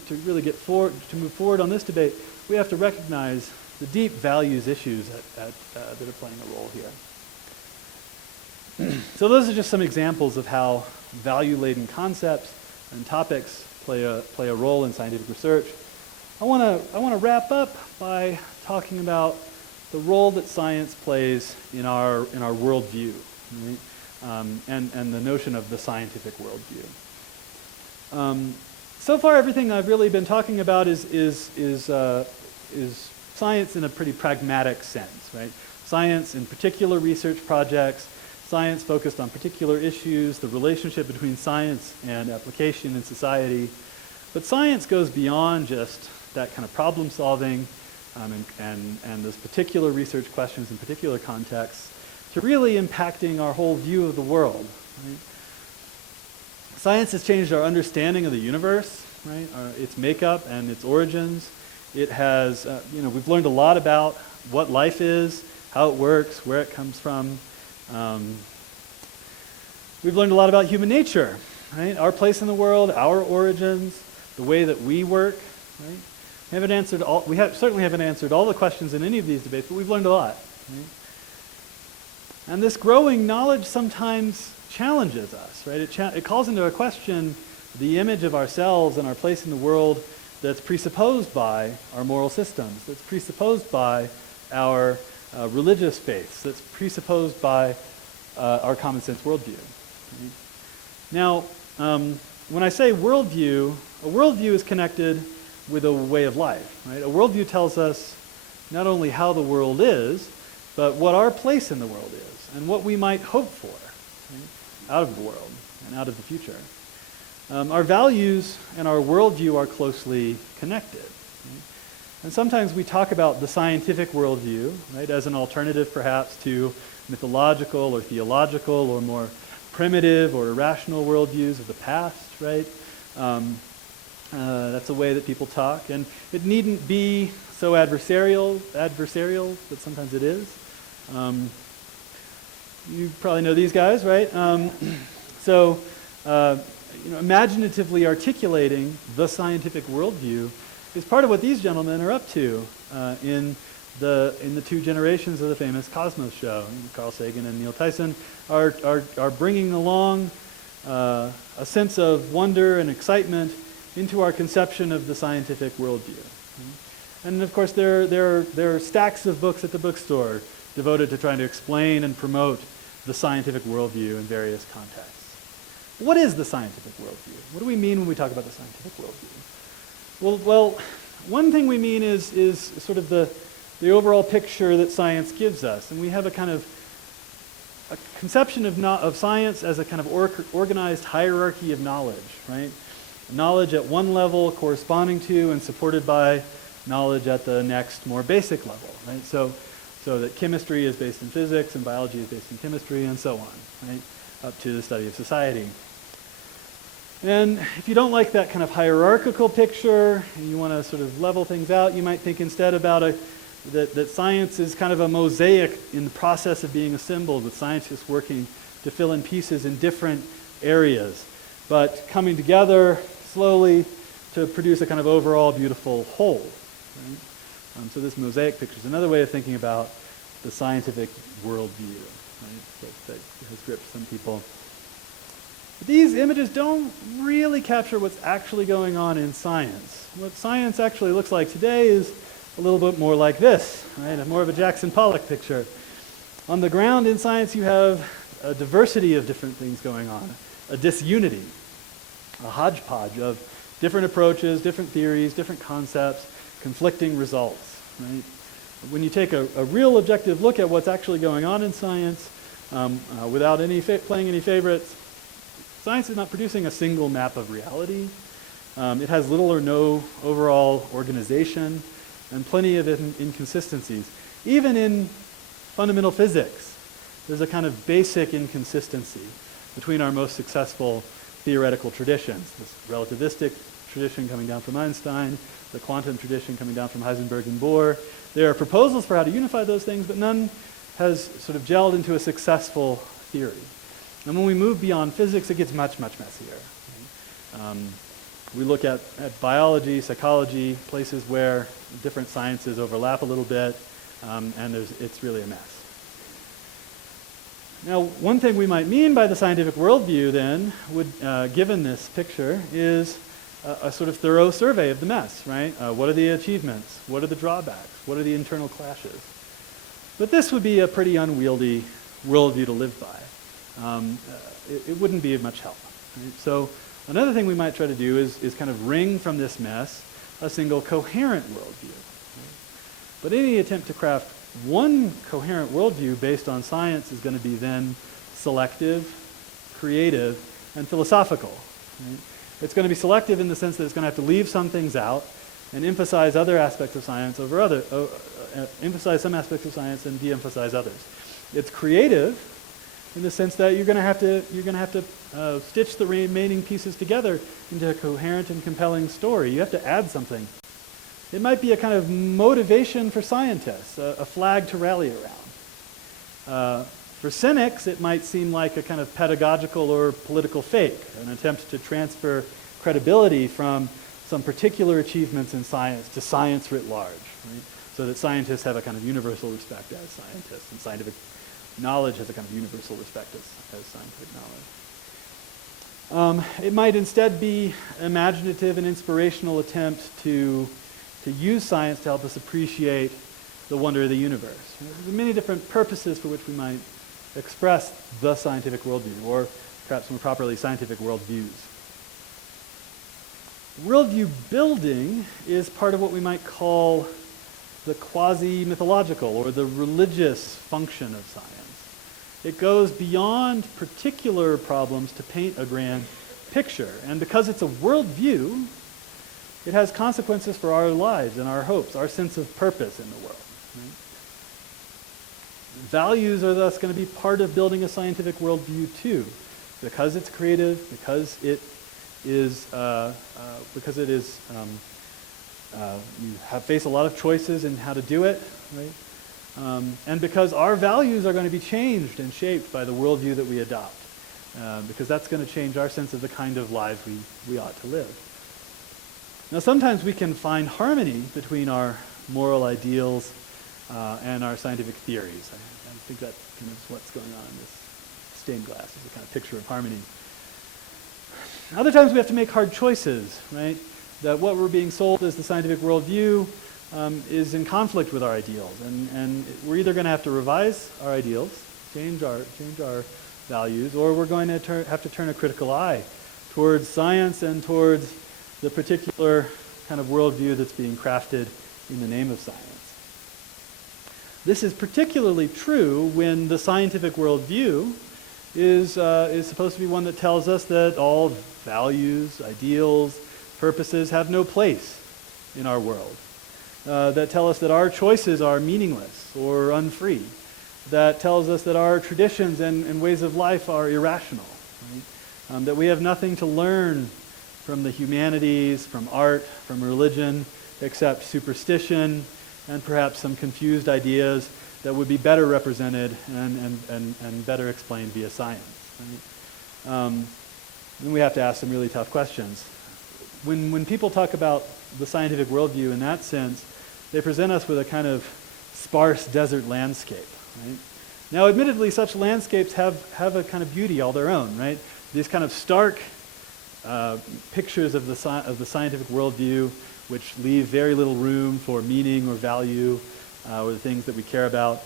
move forward on this debate, we have to recognize the deep values issues that are playing a role here. So those are just some examples of how value-laden concepts and topics play a role in scientific research, I want to wrap up by talking about the role that science plays in our worldview, right? And the notion of the scientific worldview. So far, everything I've really been talking about is science in a pretty pragmatic sense, right? Science in particular research projects, science focused on particular issues, the relationship between science and application in society. But science goes beyond just that kind of problem solving and those particular research questions in particular contexts to really impacting our whole view of the world. Right? Science has changed our understanding of the universe, right? Its makeup and its origins. It has, we've learned a lot about what life is, how it works, where it comes from. We've learned a lot about human nature, right? Our place in the world, our origins, the way that we work, right? We certainly haven't answered all the questions in any of these debates, but we've learned a lot. Right? And this growing knowledge sometimes challenges us, right? It calls into a question the image of ourselves and our place in the world that's presupposed by our moral systems, that's presupposed by our religious faiths, that's presupposed by our common sense worldview. Right? Now, when I say worldview, a worldview is connected with a way of life. Right? A worldview tells us not only how the world is, but what our place in the world is and what we might hope for, right, out of the world and out of the future. Our values and our worldview are closely connected. Right? And sometimes we talk about the scientific worldview, right, as an alternative perhaps to mythological or theological or more primitive or irrational worldviews of the past, right? That's a way that people talk, and it needn't be so adversarial, but sometimes it is. You probably know these guys, right? Imaginatively articulating the scientific worldview is part of what these gentlemen are up to in the two generations of the famous Cosmos show. Carl Sagan and Neil Tyson are bringing along a sense of wonder and excitement into our conception of the scientific worldview. And of course, there are stacks of books at the bookstore devoted to trying to explain and promote the scientific worldview in various contexts. What is the scientific worldview? What do we mean when we talk about the scientific worldview? Well, one thing we mean is sort of the overall picture that science gives us, and we have a kind of a conception of science as a kind of organized hierarchy of knowledge, right? Knowledge at one level corresponding to and supported by knowledge at the next more basic level, right? So that chemistry is based in physics and biology is based in chemistry and so on, right? Up to the study of society. And if you don't like that kind of hierarchical picture and you want to sort of level things out, you might think instead about that science is kind of a mosaic in the process of being assembled, with scientists working to fill in pieces in different areas, but coming together slowly to produce a kind of overall beautiful whole. Right? So this mosaic picture is another way of thinking about the scientific worldview, right, that has gripped some people. But these images don't really capture what's actually going on in science. What science actually looks like today is a little bit more like this, right? More of a Jackson Pollock picture. On the ground in science, you have a diversity of different things going on, a disunity, a hodgepodge of different approaches, different theories, different concepts, conflicting results, right? When you take a real objective look at what's actually going on in science, without playing any favorites, science is not producing a single map of reality. It has little or no overall organization and plenty of inconsistencies. Even in fundamental physics, there's a kind of basic inconsistency between our most successful theoretical traditions. This relativistic tradition coming down from Einstein, the quantum tradition coming down from Heisenberg and Bohr. There are proposals for how to unify those things, but none has sort of gelled into a successful theory. And when we move beyond physics, it gets much, much messier. We look at biology, psychology, places where different sciences overlap a little bit, and it's really a mess. Now, one thing we might mean by the scientific worldview then, given this picture, is a sort of thorough survey of the mess, right? What are the achievements? What are the drawbacks? What are the internal clashes? But this would be a pretty unwieldy worldview to live by. It wouldn't be of much help. Right? So another thing we might try to do is kind of wring from this mess a single coherent worldview. Right? But any attempt to craft one coherent worldview based on science is going to be then selective, creative, and philosophical. Right? It's going to be selective in the sense that it's going to have to leave some things out and emphasize other aspects of science over emphasize some aspects of science and de-emphasize others. It's creative in the sense that you're going to have to stitch the remaining pieces together into a coherent and compelling story. You have to add something. It might be a kind of motivation for scientists, a flag to rally around. For cynics, it might seem like a kind of pedagogical or political fake, an attempt to transfer credibility from some particular achievements in science to science writ large, right? So that scientists have a kind of universal respect as scientists, and scientific knowledge has a kind of universal respect as scientific knowledge. It might instead be imaginative and inspirational attempt to use science to help us appreciate the wonder of the universe. There are many different purposes for which we might express the scientific worldview, or perhaps more properly, scientific worldviews. Worldview building is part of what we might call the quasi-mythological or the religious function of science. It goes beyond particular problems to paint a grand picture. And because it's a worldview, it has consequences for our lives and our hopes, our sense of purpose in the world. Right? Values are thus going to be part of building a scientific worldview too, because it's creative, because it is you face a lot of choices in how to do it, right? And because our values are going to be changed and shaped by the worldview that we adopt, because that's going to change our sense of the kind of lives we ought to live. Now, sometimes we can find harmony between our moral ideals and our scientific theories. I think that kind of is what's going on in this stained glass, is a kind of picture of harmony. Other times we have to make hard choices, right? That what we're being sold as the scientific worldview is in conflict with our ideals, and we're either going to have to revise our ideals, change our values, or we're going to have to turn a critical eye towards science and towards the particular kind of worldview that's being crafted in the name of science. This is particularly true when the scientific worldview is supposed to be one that tells us that all values, ideals, purposes have no place in our world, that tell us that our choices are meaningless or unfree, that tells us that our traditions and ways of life are irrational, right? That we have nothing to learn from the humanities, from art, from religion, except superstition and perhaps some confused ideas that would be better represented and better explained via science. Right? Then we have to ask some really tough questions. When people talk about the scientific worldview in that sense, they present us with a kind of sparse desert landscape. Right? Now, admittedly, such landscapes have a kind of beauty all their own. Right? These kind of stark pictures of the scientific worldview, which leave very little room for meaning or value or the things that we care about.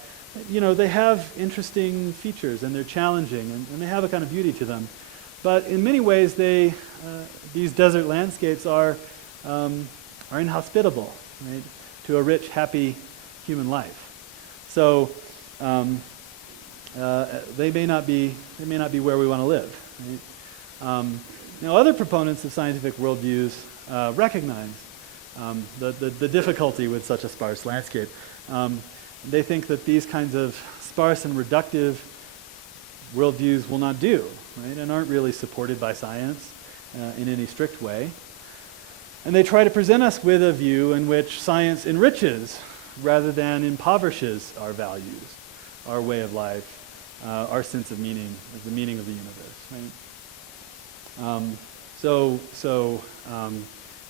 You know, they have interesting features and they're challenging and they have a kind of beauty to them. But in many ways, these desert landscapes are inhospitable, right, to a rich, happy human life. So they may not be where we want to live. Right? Now, other proponents of scientific worldviews recognize the difficulty with such a sparse landscape. They think that these kinds of sparse and reductive worldviews will not do, right, and aren't really supported by science in any strict way. And they try to present us with a view in which science enriches rather than impoverishes our values, our way of life, our sense of meaning, the meaning of the universe. Right?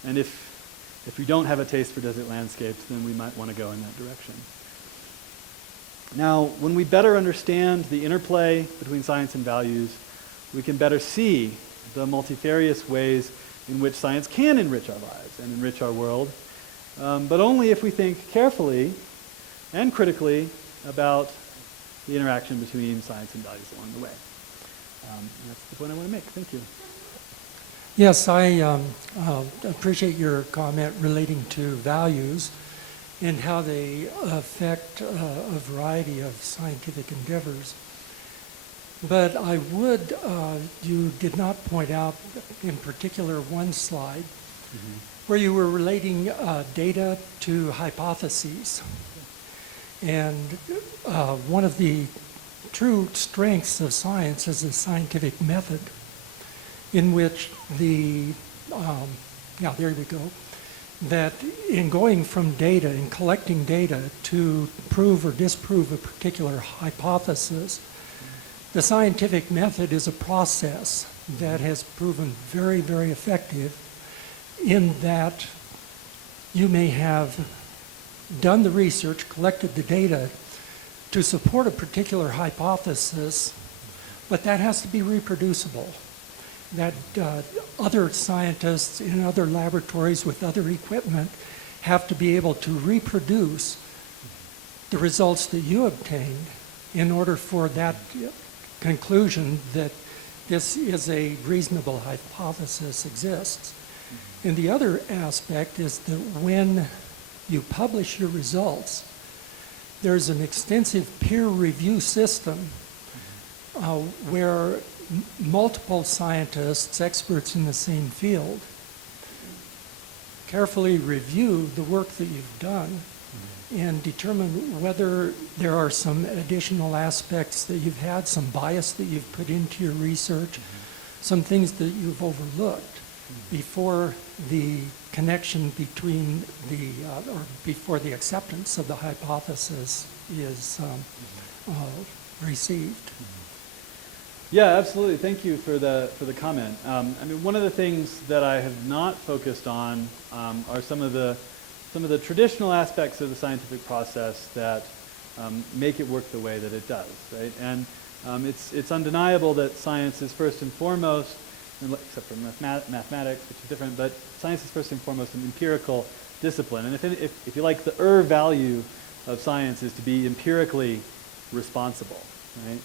And if we don't have a taste for desert landscapes, then we might want to go in that direction. Now, when we better understand the interplay between science and values, we can better see the multifarious ways in which science can enrich our lives and enrich our world, but only if we think carefully and critically about the interaction between science and values along the way. And that's the point I want to make. Thank you. Yes, I appreciate your comment relating to values and how they affect a variety of scientific endeavors. But I would, you did not point out in particular one slide where you were relating data to hypotheses. And one of the true strengths of science is the scientific method in which there we go, that in going from data and collecting data to prove or disprove a particular hypothesis, the scientific method is a process that has proven very, very effective in that you may have done the research, collected the data to support a particular hypothesis, but that has to be reproducible. That other scientists in other laboratories with other equipment have to be able to reproduce the results that you obtained in order for that conclusion that this is a reasonable hypothesis exists. And the other aspect is that when you publish your results, there's an extensive peer review system where multiple scientists, experts in the same field, carefully review the work that you've done and determine whether there are some additional aspects that you've had, some bias that you've put into your research, some things that you've overlooked before the connection between or before the acceptance of the hypothesis is received. Yeah, absolutely. Thank you for the comment. I mean, one of the things that I have not focused on are some of the traditional aspects of the scientific process that make it work the way that it does, right? And it's undeniable that science is first and foremost, except for mathematics, which is different, but science is first and foremost an empirical discipline. And if you like, the value of science is to be empirically responsible, right?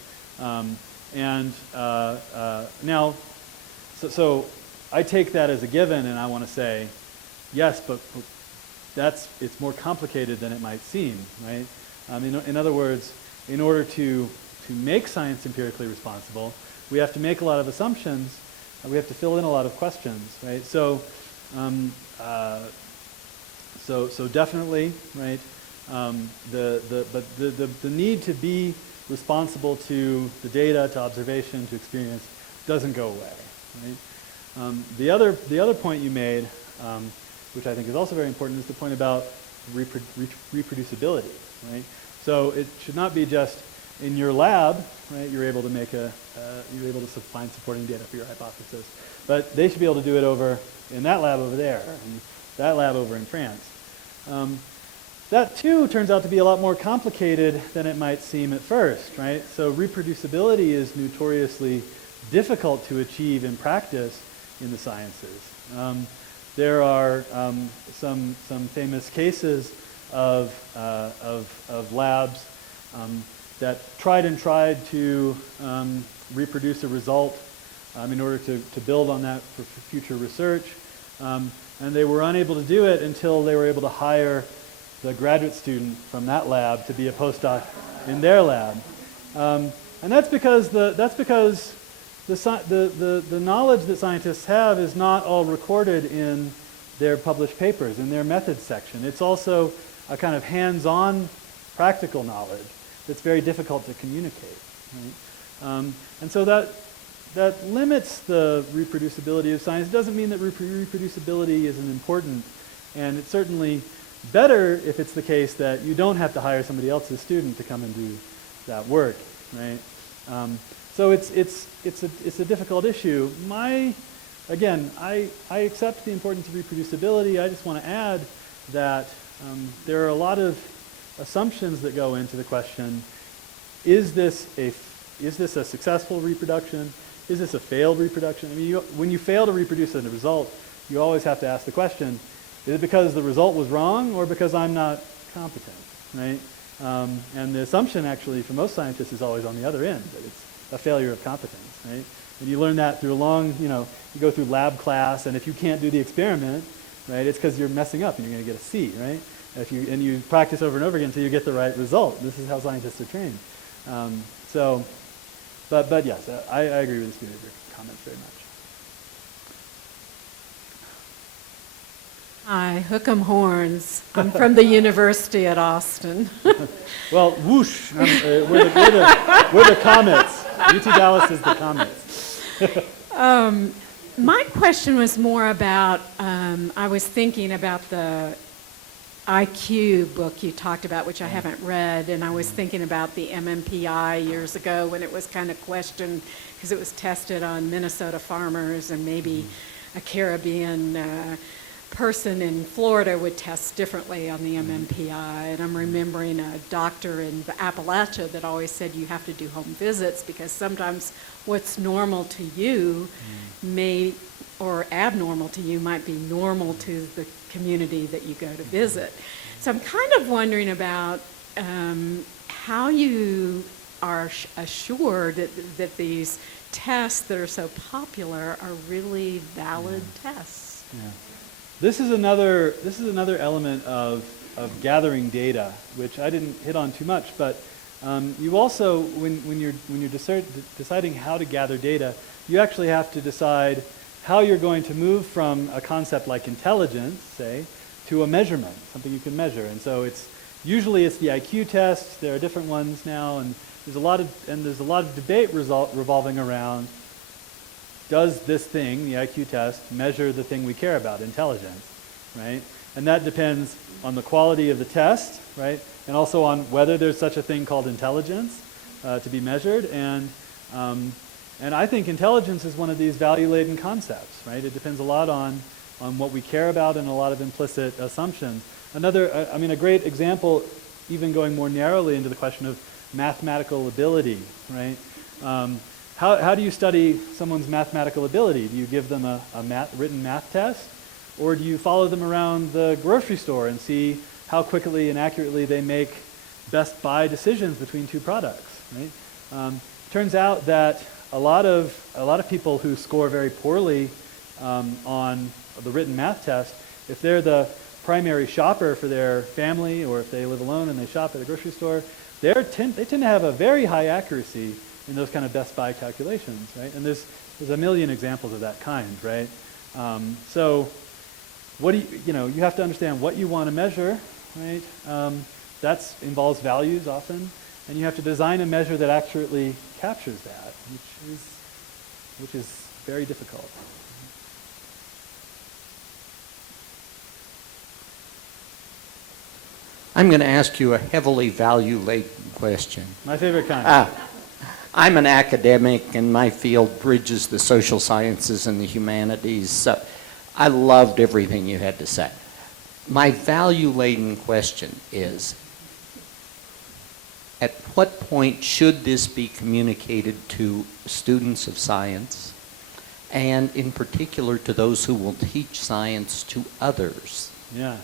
Now, so I take that as a given, and I want to say, yes, but it's more complicated than it might seem, right? In other words, in order to make science empirically responsible, we have to make a lot of assumptions. We have to fill in a lot of questions, right? So definitely, right? The need to be responsible to the data, to observation, to experience, doesn't go away. Right? The other point you made, which I think is also very important, is the point about reproducibility. Right? So it should not be just in your lab, right? You're able to find supporting data for your hypothesis, but they should be able to do it over in that lab over there, and that lab over in France. That too turns out to be a lot more complicated than it might seem at first, right? So reproducibility is notoriously difficult to achieve in practice in the sciences. There are some famous cases of labs that tried to reproduce a result in order to build on that for future research, and they were unable to do it until they were able to hire the graduate student from that lab to be a postdoc in their lab, and that's because the knowledge that scientists have is not all recorded in their published papers, in their methods section. It's also a kind of hands-on practical knowledge that's very difficult to communicate. Right? And so that limits the reproducibility of science. It doesn't mean that reproducibility isn't important, and it's certainly better if it's the case that you don't have to hire somebody else's student to come and do that work, right? So it's a difficult issue. Again, I accept the importance of reproducibility. I just want to add that there are a lot of assumptions that go into the question, is this a successful reproduction? Is this a failed reproduction? I mean, when you fail to reproduce a result, you always have to ask the question, is it because the result was wrong or because I'm not competent, right? And the assumption actually for most scientists is always on the other end, that it's a failure of competence, right? And you learn that through a long, you go through lab class, and if you can't do the experiment, right, it's because you're messing up and you're going to get a C, right? And you practice over and over again until you get the right result. This is how scientists are trained. But yes, I agree with the spirit of your comments very much. Hi, Hook'em Horns. I'm from the University at Austin. Well, whoosh, we're the Comets. UT Dallas is the Comets. My question was more about, I was thinking about the IQ book you talked about, which I haven't read, and I was thinking about the MMPI years ago when it was kind of questioned because it was tested on Minnesota farmers, and maybe a Caribbean person in Florida would test differently on the MMPI. And I'm remembering a doctor in Appalachia that always said you have to do home visits because sometimes what's normal to you may, or abnormal to you, might be normal to the community that you go to visit. So I'm kind of wondering about how you are assured that these tests that are so popular are really valid tests. Yeah. This is another element of gathering data, which I didn't hit on too much, but you also, when you're deciding how to gather data, you actually have to decide how you're going to move from a concept like intelligence, say, to a measurement, something you can measure. And so usually it's the IQ test. There are different ones now, and there's a lot of debate revolving around, does this thing, the IQ test, measure the thing we care about, intelligence, right? And that depends on the quality of the test, right? And also on whether there's such a thing called intelligence to be measured. And I think intelligence is one of these value-laden concepts, right? It depends a lot on what we care about and a lot of implicit assumptions. A great example, even going more narrowly into the question of mathematical ability, right? How do you study someone's mathematical ability? Do you give them a written math test? Or do you follow them around the grocery store and see how quickly and accurately they make best buy decisions between two products, right? Turns out that a lot of people who score very poorly on the written math test, if they're the primary shopper for their family, or if they live alone and they shop at a grocery store, they tend to have a very high accuracy in those kind of best buy calculations, right? And there's a million examples of that kind, right? So what do you have to understand what you want to measure, right? That involves values often, and you have to design a measure that accurately captures that, which is very difficult. I'm going to ask you a heavily value-laden question. My favorite kind. I'm an academic, and my field bridges the social sciences and the humanities. So I loved everything you had to say. My value-laden question is, at what point should this be communicated to students of science, and in particular to those who will teach science to others? Yeah.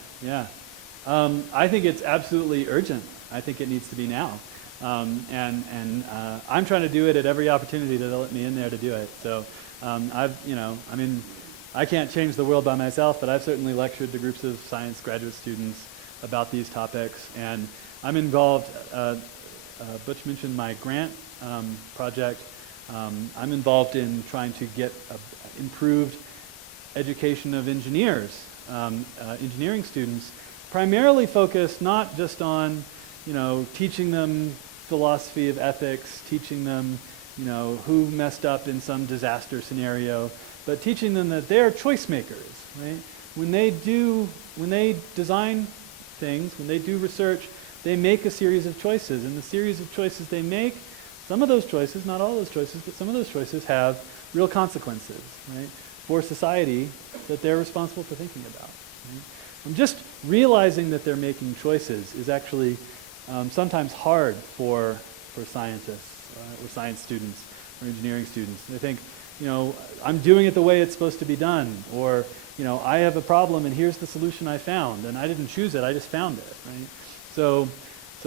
I think it's absolutely urgent. I think it needs to be now. I'm trying to do it at every opportunity that they'll let me in there to do it. So I can't change the world by myself, but I've certainly lectured to groups of science graduate students about these topics, and I'm involved. Butch mentioned my grant project. I'm involved in trying to get improved education of engineers, engineering students, primarily focused not just on teaching them philosophy of ethics, teaching them who messed up in some disaster scenario, but teaching them that they're choice makers, right? When they design things, when they do research, they make a series of choices, and the series of choices they make, some of those choices, not all those choices, but some of those choices have real consequences, right, for society that they're responsible for thinking about. Right? And just realizing that they're making choices is actually sometimes hard for scientists or science students or engineering students. They think, I'm doing it the way it's supposed to be done, or I have a problem and here's the solution I found, and I didn't choose it, I just found it, right? So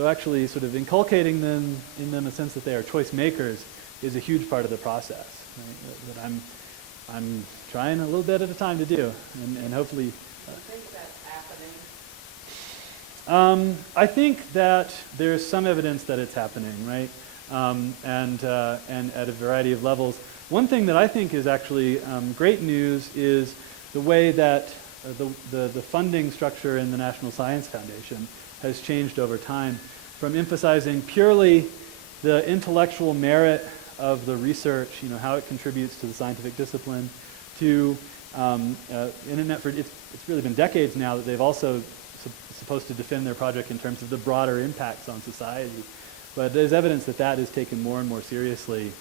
actually sort of inculcating in them a sense that they are choice makers is a huge part of the process, right? That I'm trying a little bit at a time to do, and hopefully. Do you think that's happening? I think that there's some evidence that it's happening, right? And at a variety of levels. One thing that I think is actually great news is the way that the funding structure in the National Science Foundation has changed over time, from emphasizing purely the intellectual merit of the research, how it contributes to the scientific discipline, to in an effort, it's really been decades now that they've also supposed to defend their project in terms of the broader impacts on society. But there's evidence that that is taken more and more seriously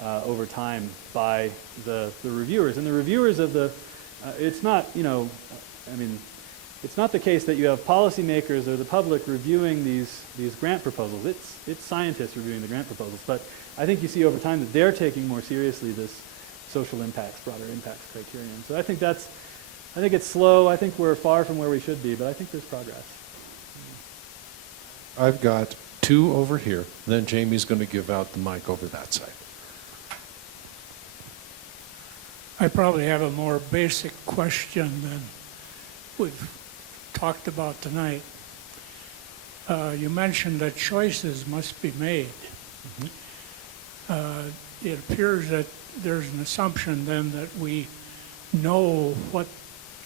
over time by the reviewers. And the reviewers of it's not, it's not the case that you have policymakers or the public reviewing these grant proposals. It's scientists reviewing the grant proposals. But I think you see over time that they're taking more seriously this social impacts, broader impacts criterion. So I think it's slow. I think we're far from where we should be, but I think there's progress. I've got 2 over here. Then Jamie's going to give out the mic over that side. I probably have a more basic question than we've talked about tonight. You mentioned that choices must be made. Mm-hmm. It appears that there's an assumption then that we know what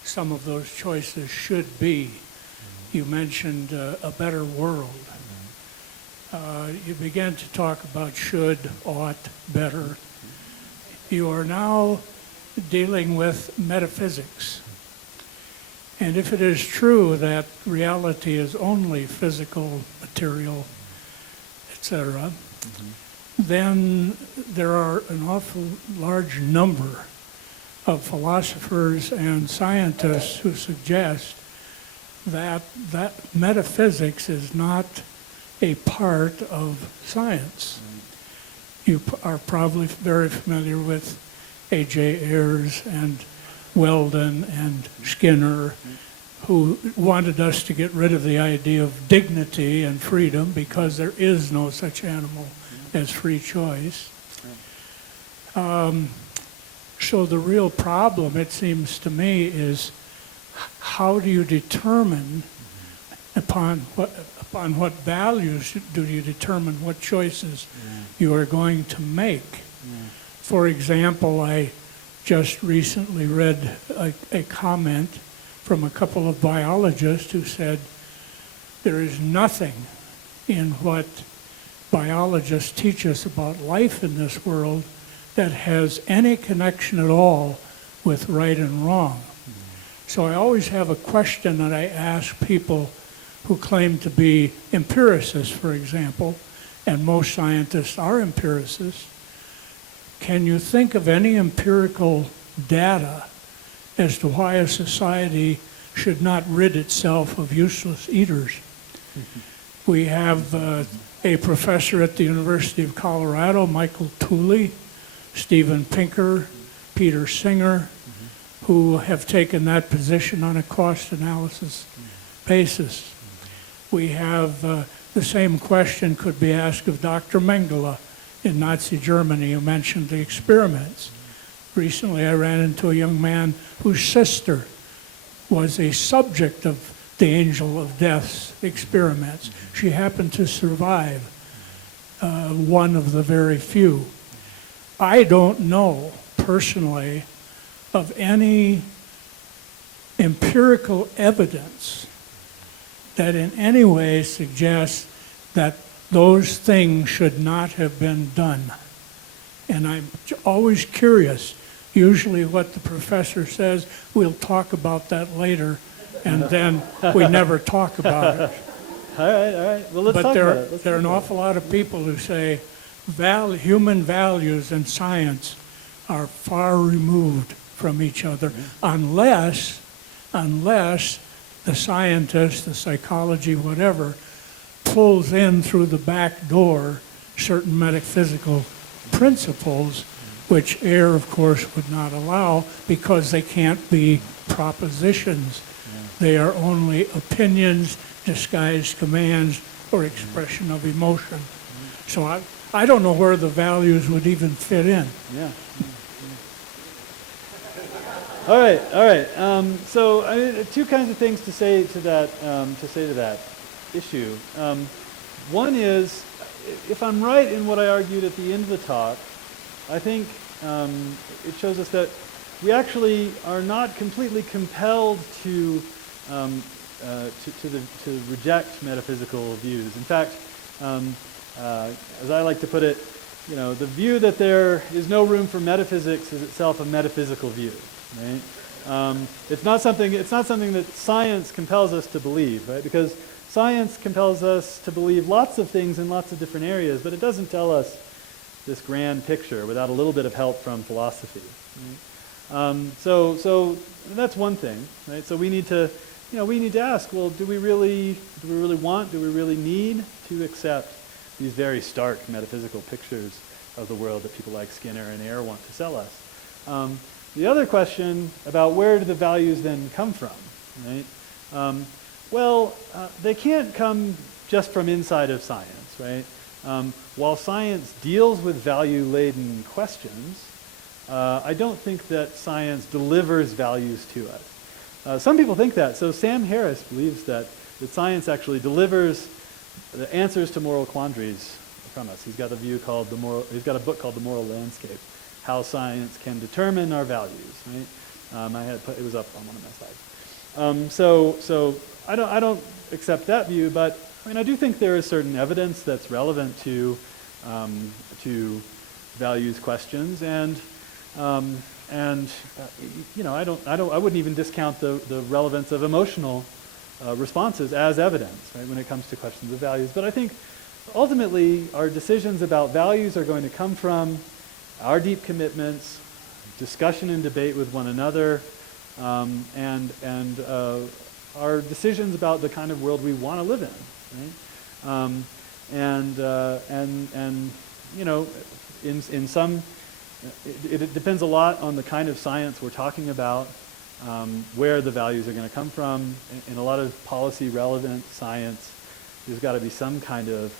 some of those choices should be. Mm-hmm. You mentioned a better world. Mm-hmm. You began to talk about should, ought, better. Mm-hmm. You are now dealing with metaphysics. And if it is true that reality is only physical, material, etc., then there are an awful large number of philosophers and scientists who suggest that metaphysics is not a part of science. You are probably very familiar with A.J. Ayers and Weldon and Skinner, who wanted us to get rid of the idea of dignity and freedom because there is no such animal as free choice. So the real problem, it seems to me, is how do you determine upon what values do you determine what choices you are going to make? For example, I just recently read a comment from a couple of biologists who said there is nothing in what biologists teach us about life in this world that has any connection at all with right and wrong. So I always have a question that I ask people who claim to be empiricists, for example, and most scientists are empiricists. Can you think of any empirical data as to why a society should not rid itself of useless eaters? We have a professor at the University of Colorado, Michael Tooley, Steven Pinker, Peter Singer, who have taken that position on a cost analysis basis. We have the same question could be asked of Dr. Mengele in Nazi Germany, who mentioned the experiments. Recently I ran into a young man whose sister was a subject of the Angel of Death's experiments. She happened to survive, one of the very few. I don't know personally of any empirical evidence that in any way suggests that those things should not have been done. And I'm always curious. Usually what the professor says, we'll talk about that later, and then we never talk about it. All right. Well, let's talk about it. There are an awful lot of people who say human values and science are far removed from each other, unless the scientist, the psychology, whatever, pulls in through the back door certain metaphysical principles, which air, of course, would not allow because they can't be propositions. They are only opinions, disguised commands, or expression of emotion. So I don't know where the values would even fit in. Yeah. All right. So two kinds of things to say to that issue. One is, if I'm right in what I argued at the end of the talk, I think it shows us that we actually are not completely compelled to reject metaphysical views. In fact, as I like to put it, the view that there is no room for metaphysics is itself a metaphysical view. Right? It's not something that science compels us to believe, right? Because science compels us to believe lots of things in lots of different areas, but it doesn't tell us this grand picture without a little bit of help from philosophy. Right? So that's one thing, right? So we need to ask, well, do we really need to accept these very stark metaphysical pictures of the world that people like Skinner and Ayer want to sell us? The other question about where do the values then come from, right? They can't come just from inside of science, right? While science deals with value-laden questions, I don't think that science delivers values to us. Some people think that. So Sam Harris believes that science actually delivers the answers to moral quandaries from us. He's got a book called The Moral Landscape, how science can determine our values. Right? It was up on one of my slides. So I don't accept that view, but I do think there is certain evidence that's relevant to values questions, and I wouldn't even discount the relevance of emotional responses as evidence, right, when it comes to questions of values. But I think ultimately our decisions about values are going to come from our deep commitments, discussion and debate with one another, and our decisions about the kind of world we want to live in. Right? In some, it depends a lot on the kind of science we're talking about, where the values are going to come from. In a lot of policy-relevant science, there's got to be some kind of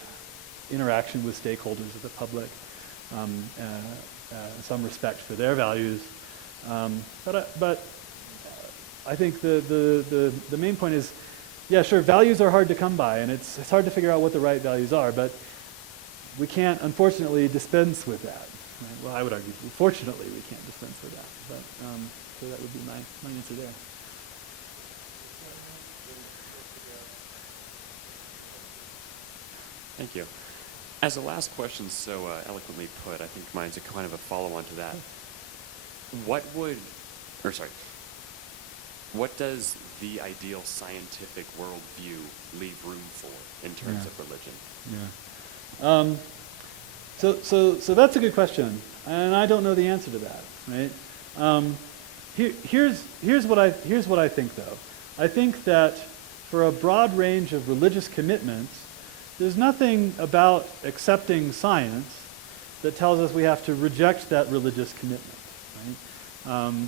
interaction with stakeholders of the public, some respect for their values. But I think the main point is, yeah, sure, values are hard to come by, and it's hard to figure out what the right values are, but we can't, unfortunately, dispense with that. Right? Well, I would argue, fortunately, we can't dispense with that. But so that would be my answer there. Thank you. As the last question so eloquently put, I think mine's a kind of a follow-on to that. What does the ideal scientific worldview leave room for in terms of religion? Yeah. So that's a good question, and I don't know the answer to that. Right? Here's what I think, though. I think that for a broad range of religious commitments, there's nothing about accepting science that tells us we have to reject that religious commitment. Right?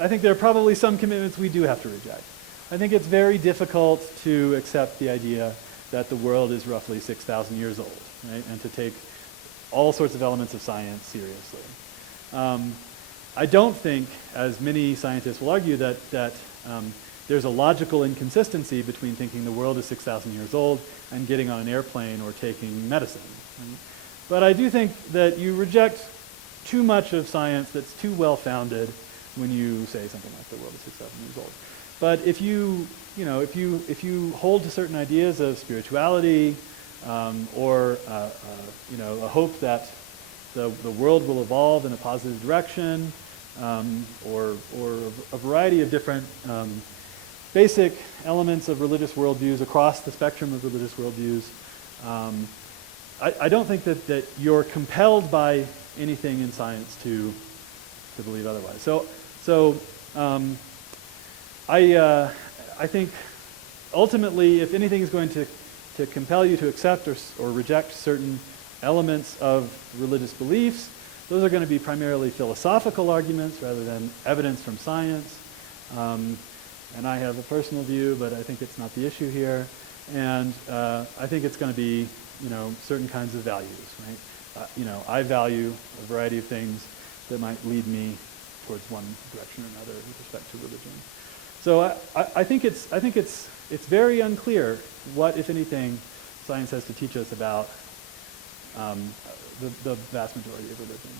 I think there are probably some commitments we do have to reject. I think it's very difficult to accept the idea that the world is roughly 6,000 years old, right? And to take all sorts of elements of science seriously. I don't think, as many scientists will argue, that there's a logical inconsistency between thinking the world is 6,000 years old and getting on an airplane or taking medicine. Right? But I do think that you reject too much of science that's too well-founded when you say something like the world is 6,000 years old. But if you hold to certain ideas of spirituality, or a hope that the world will evolve in a positive direction, or a variety of different basic elements of religious worldviews across the spectrum of religious worldviews, I don't think that you're compelled by anything in science to believe otherwise. So I think ultimately, if anything is going to to compel you to accept or reject certain elements of religious beliefs. Those are going to be primarily philosophical arguments rather than evidence from science. And I have a personal view, but I think it's not the issue here. And I think it's going to be, certain kinds of values, right? I value a variety of things that might lead me towards one direction or another with respect to religion. So I think it's very unclear what, if anything, science has to teach us about the vast majority of religion.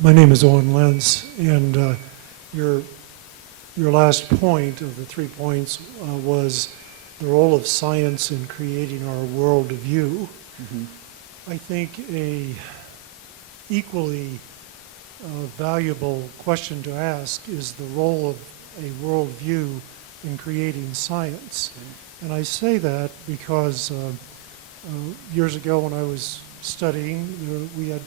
My name is Owen Lenz, and your last point of the 3 points was the role of science in creating our worldview. Mm-hmm. I think a equally valuable question to ask is the role of a worldview in creating science. Mm-hmm. And I say that because years ago when I was studying, we had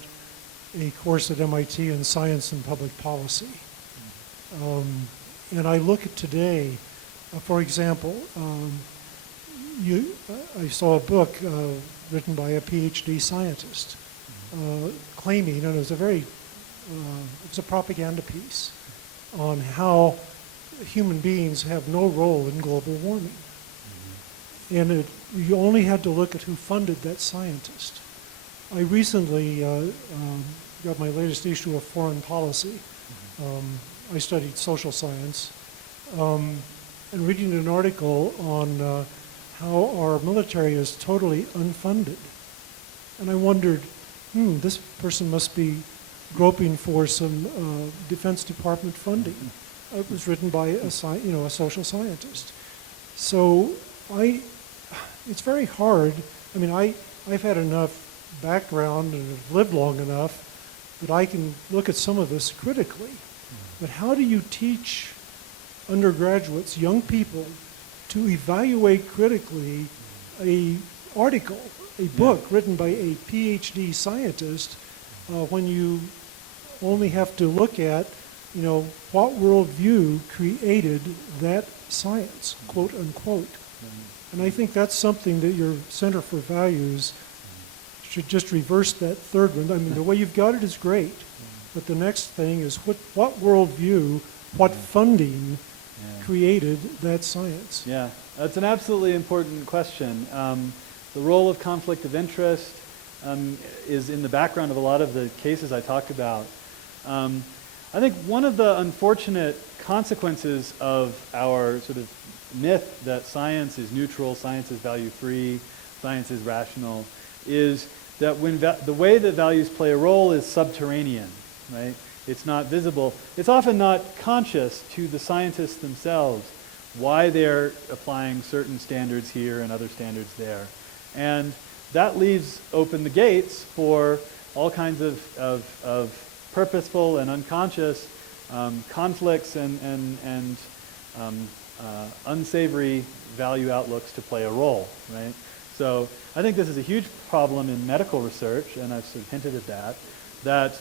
a course at MIT in science and public policy. And I look at today, for example, I saw a book written by a PhD scientist claiming, and it was a propaganda piece on how human beings have no role in global warming. And you only had to look at who funded that scientist. I recently got my latest issue of Foreign Policy. I studied social science, and reading an article on how our military is totally unfunded. And I wondered, this person must be groping for some Defense Department funding. It was written by a social scientist. So it's very hard. I mean, I've had enough background and have lived long enough that I can look at some of this critically. But how do you teach undergraduates, young people, to evaluate critically a article, a book written by a PhD scientist when you only have to look at, what worldview created that science, quote unquote. And I think that's something that your Center for Values should just reverse that third one. I mean, the way you've got it is great, but the next thing is what worldview, what funding created that science? Yeah, that's an absolutely important question. The role of conflict of interest is in the background of a lot of the cases I talked about. I think one of the unfortunate consequences of our sort of myth that science is neutral, science is value-free, science is rational, is that when the way that values play a role is subterranean, right? It's not visible. It's often not conscious to the scientists themselves why they're applying certain standards here and other standards there. And that leaves open the gates for all kinds of purposeful and unconscious conflicts and unsavory value outlooks to play a role, right? So I think this is a huge problem in medical research, and I've sort of hinted at that,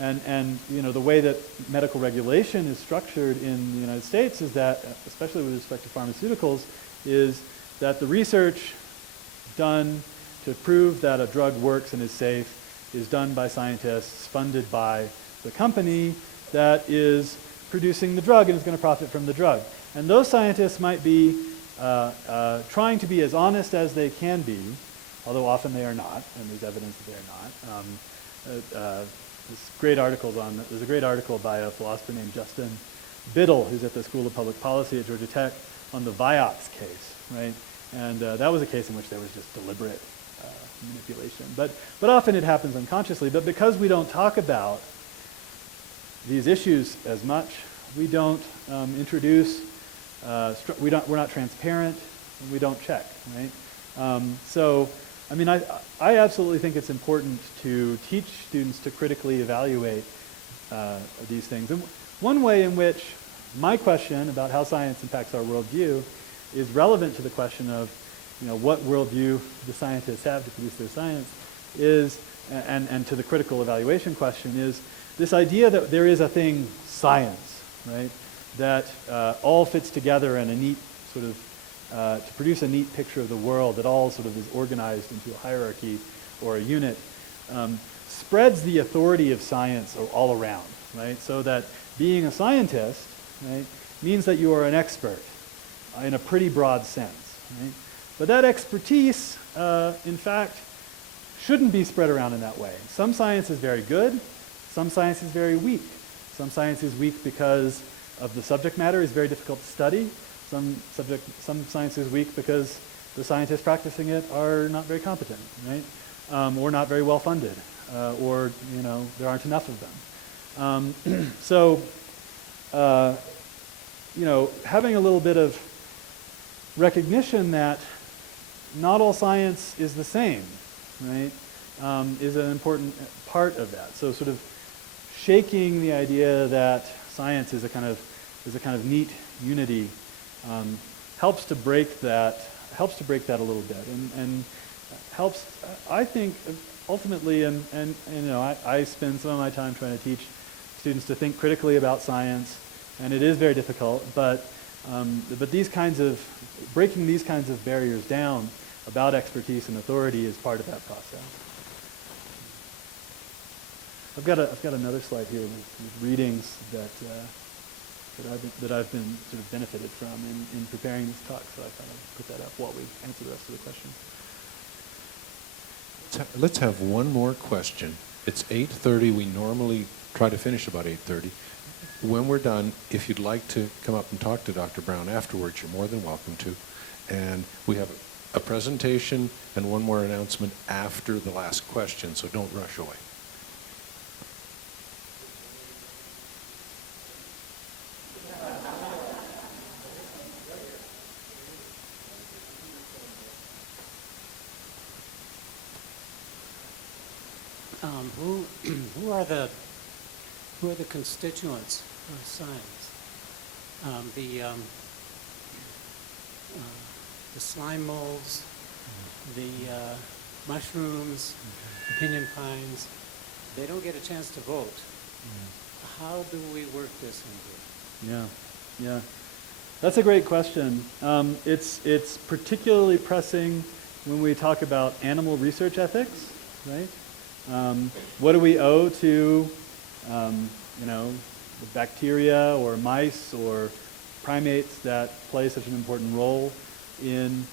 and the way that medical regulation is structured in the United States is that, especially with respect to pharmaceuticals, is that the research done to prove that a drug works and is safe is done by scientists funded by the company that is producing the drug and is going to profit from the drug. And those scientists might be trying to be as honest as they can be, although often they are not, and there's evidence that they are not. There's a great article by a philosopher named Justin Biddle, who's at the School of Public Policy at Georgia Tech, on the Vioxx case, right? And that was a case in which there was just deliberate manipulation. But often it happens unconsciously. But because we don't talk about these issues as much, we don't introduce, we're not transparent, and we don't check, right? So, I mean, I absolutely think it's important to teach students to critically evaluate these things. And one way in which my question about how science impacts our worldview is relevant to the question of, what worldview the scientists have to produce their science is, and to the critical evaluation question is, this idea that there is a thing, science, right, that all fits together in a neat sort of, to produce a neat picture of the world that all sort of is organized into a hierarchy or a unit, spreads the authority of science all around, right? So that being a scientist, right, means that you are an expert in a pretty broad sense, right? But that expertise, in fact, shouldn't be spread around in that way. Some science is very good, some science is very weak. Some science is weak because of the subject matter is very difficult to study. Some science is weak because the scientists practicing it are not very competent, right? Or not very well funded, or there aren't enough of them. So, having a little bit of recognition that not all science is the same, right, is an important part of that. So, sort of shaking the idea that science is a kind of neat unity helps to break that a little bit, and helps, I think, ultimately, and I spend some of my time trying to teach students to think critically about science, and it is very difficult, but breaking these kinds of barriers down about expertise and authority is part of that process. I've got another slide here with readings that I've been sort of benefited from in preparing this talk, so I thought I'd put that up while we answer the rest of the questions. Let's have one more question. It's 8:30. We normally try to finish about 8:30. When we're done, if you'd like to come up and talk to Dr. Brown afterwards, you're more than welcome to. And we have a presentation and one more announcement after the last question, so don't rush away. Who are the constituents of science? The slime molds, the mushrooms, opinion pines. They don't get a chance to vote. How do we work this into? Yeah. That's a great question. It's particularly pressing when we talk about animal research ethics, right? What do we owe to, the bacteria or mice or primates that play such an important role in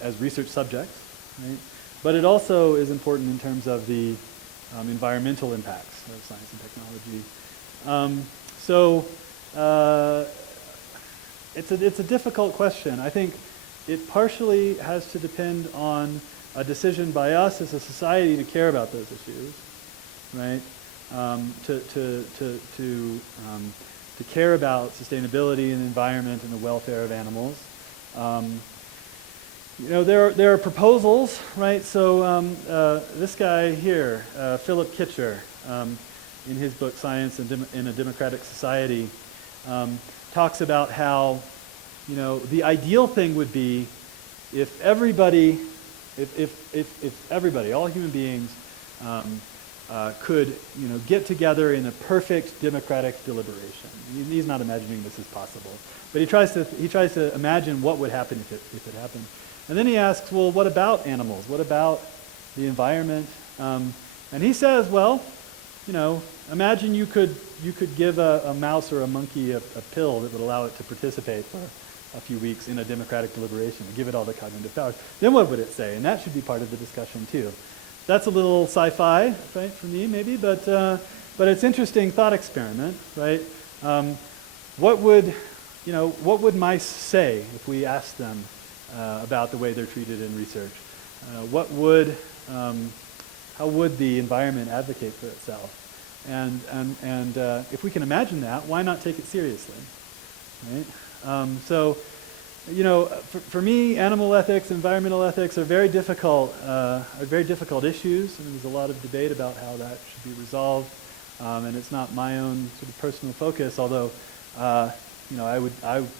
as research subjects, right? But it also is important in terms of the environmental impacts of science and technology. It's a difficult question. I think it partially has to depend on a decision by us as a society to care about those issues, right? To care about sustainability and the environment and the welfare of animals. There are proposals, right? So this guy here, Philip Kitcher, in his book Science in a Democratic Society, talks about how, the ideal thing would be if everybody, all human beings, could, get together in a perfect democratic deliberation. He's not imagining this is possible, but he tries to imagine what would happen if it happened. And then he asks, well, what about animals? What about the environment? And he says, well, imagine you could give a mouse or a monkey a pill that would allow it to participate for a few weeks in a democratic deliberation and give it all the cognitive powers. Then what would it say? And that should be part of the discussion too. That's a little sci-fi, right, for me maybe, but it's interesting thought experiment, right? What would mice say if we asked them about the way they're treated in research? How would the environment advocate for itself? And if we can imagine that, why not take it seriously, right? For me, animal ethics, environmental ethics are very difficult issues, and there's a lot of debate about how that should be resolved. And it's not my own sort of personal focus, although I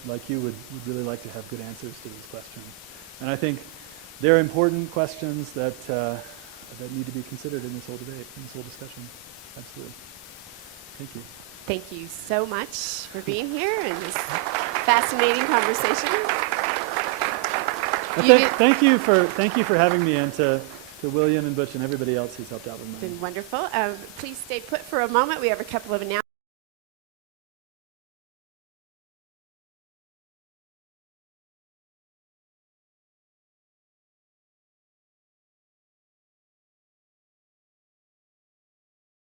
like you would really like to have good answers to these questions. And I think they're important questions that need to be considered in this whole debate, in this whole discussion. Absolutely. Thank you. Thank you so much for being here and this fascinating conversation. Thank you for having me, and to William and Butch and everybody else who's helped out with mine. It's been wonderful. Please stay put for a moment. We have a couple of announcements.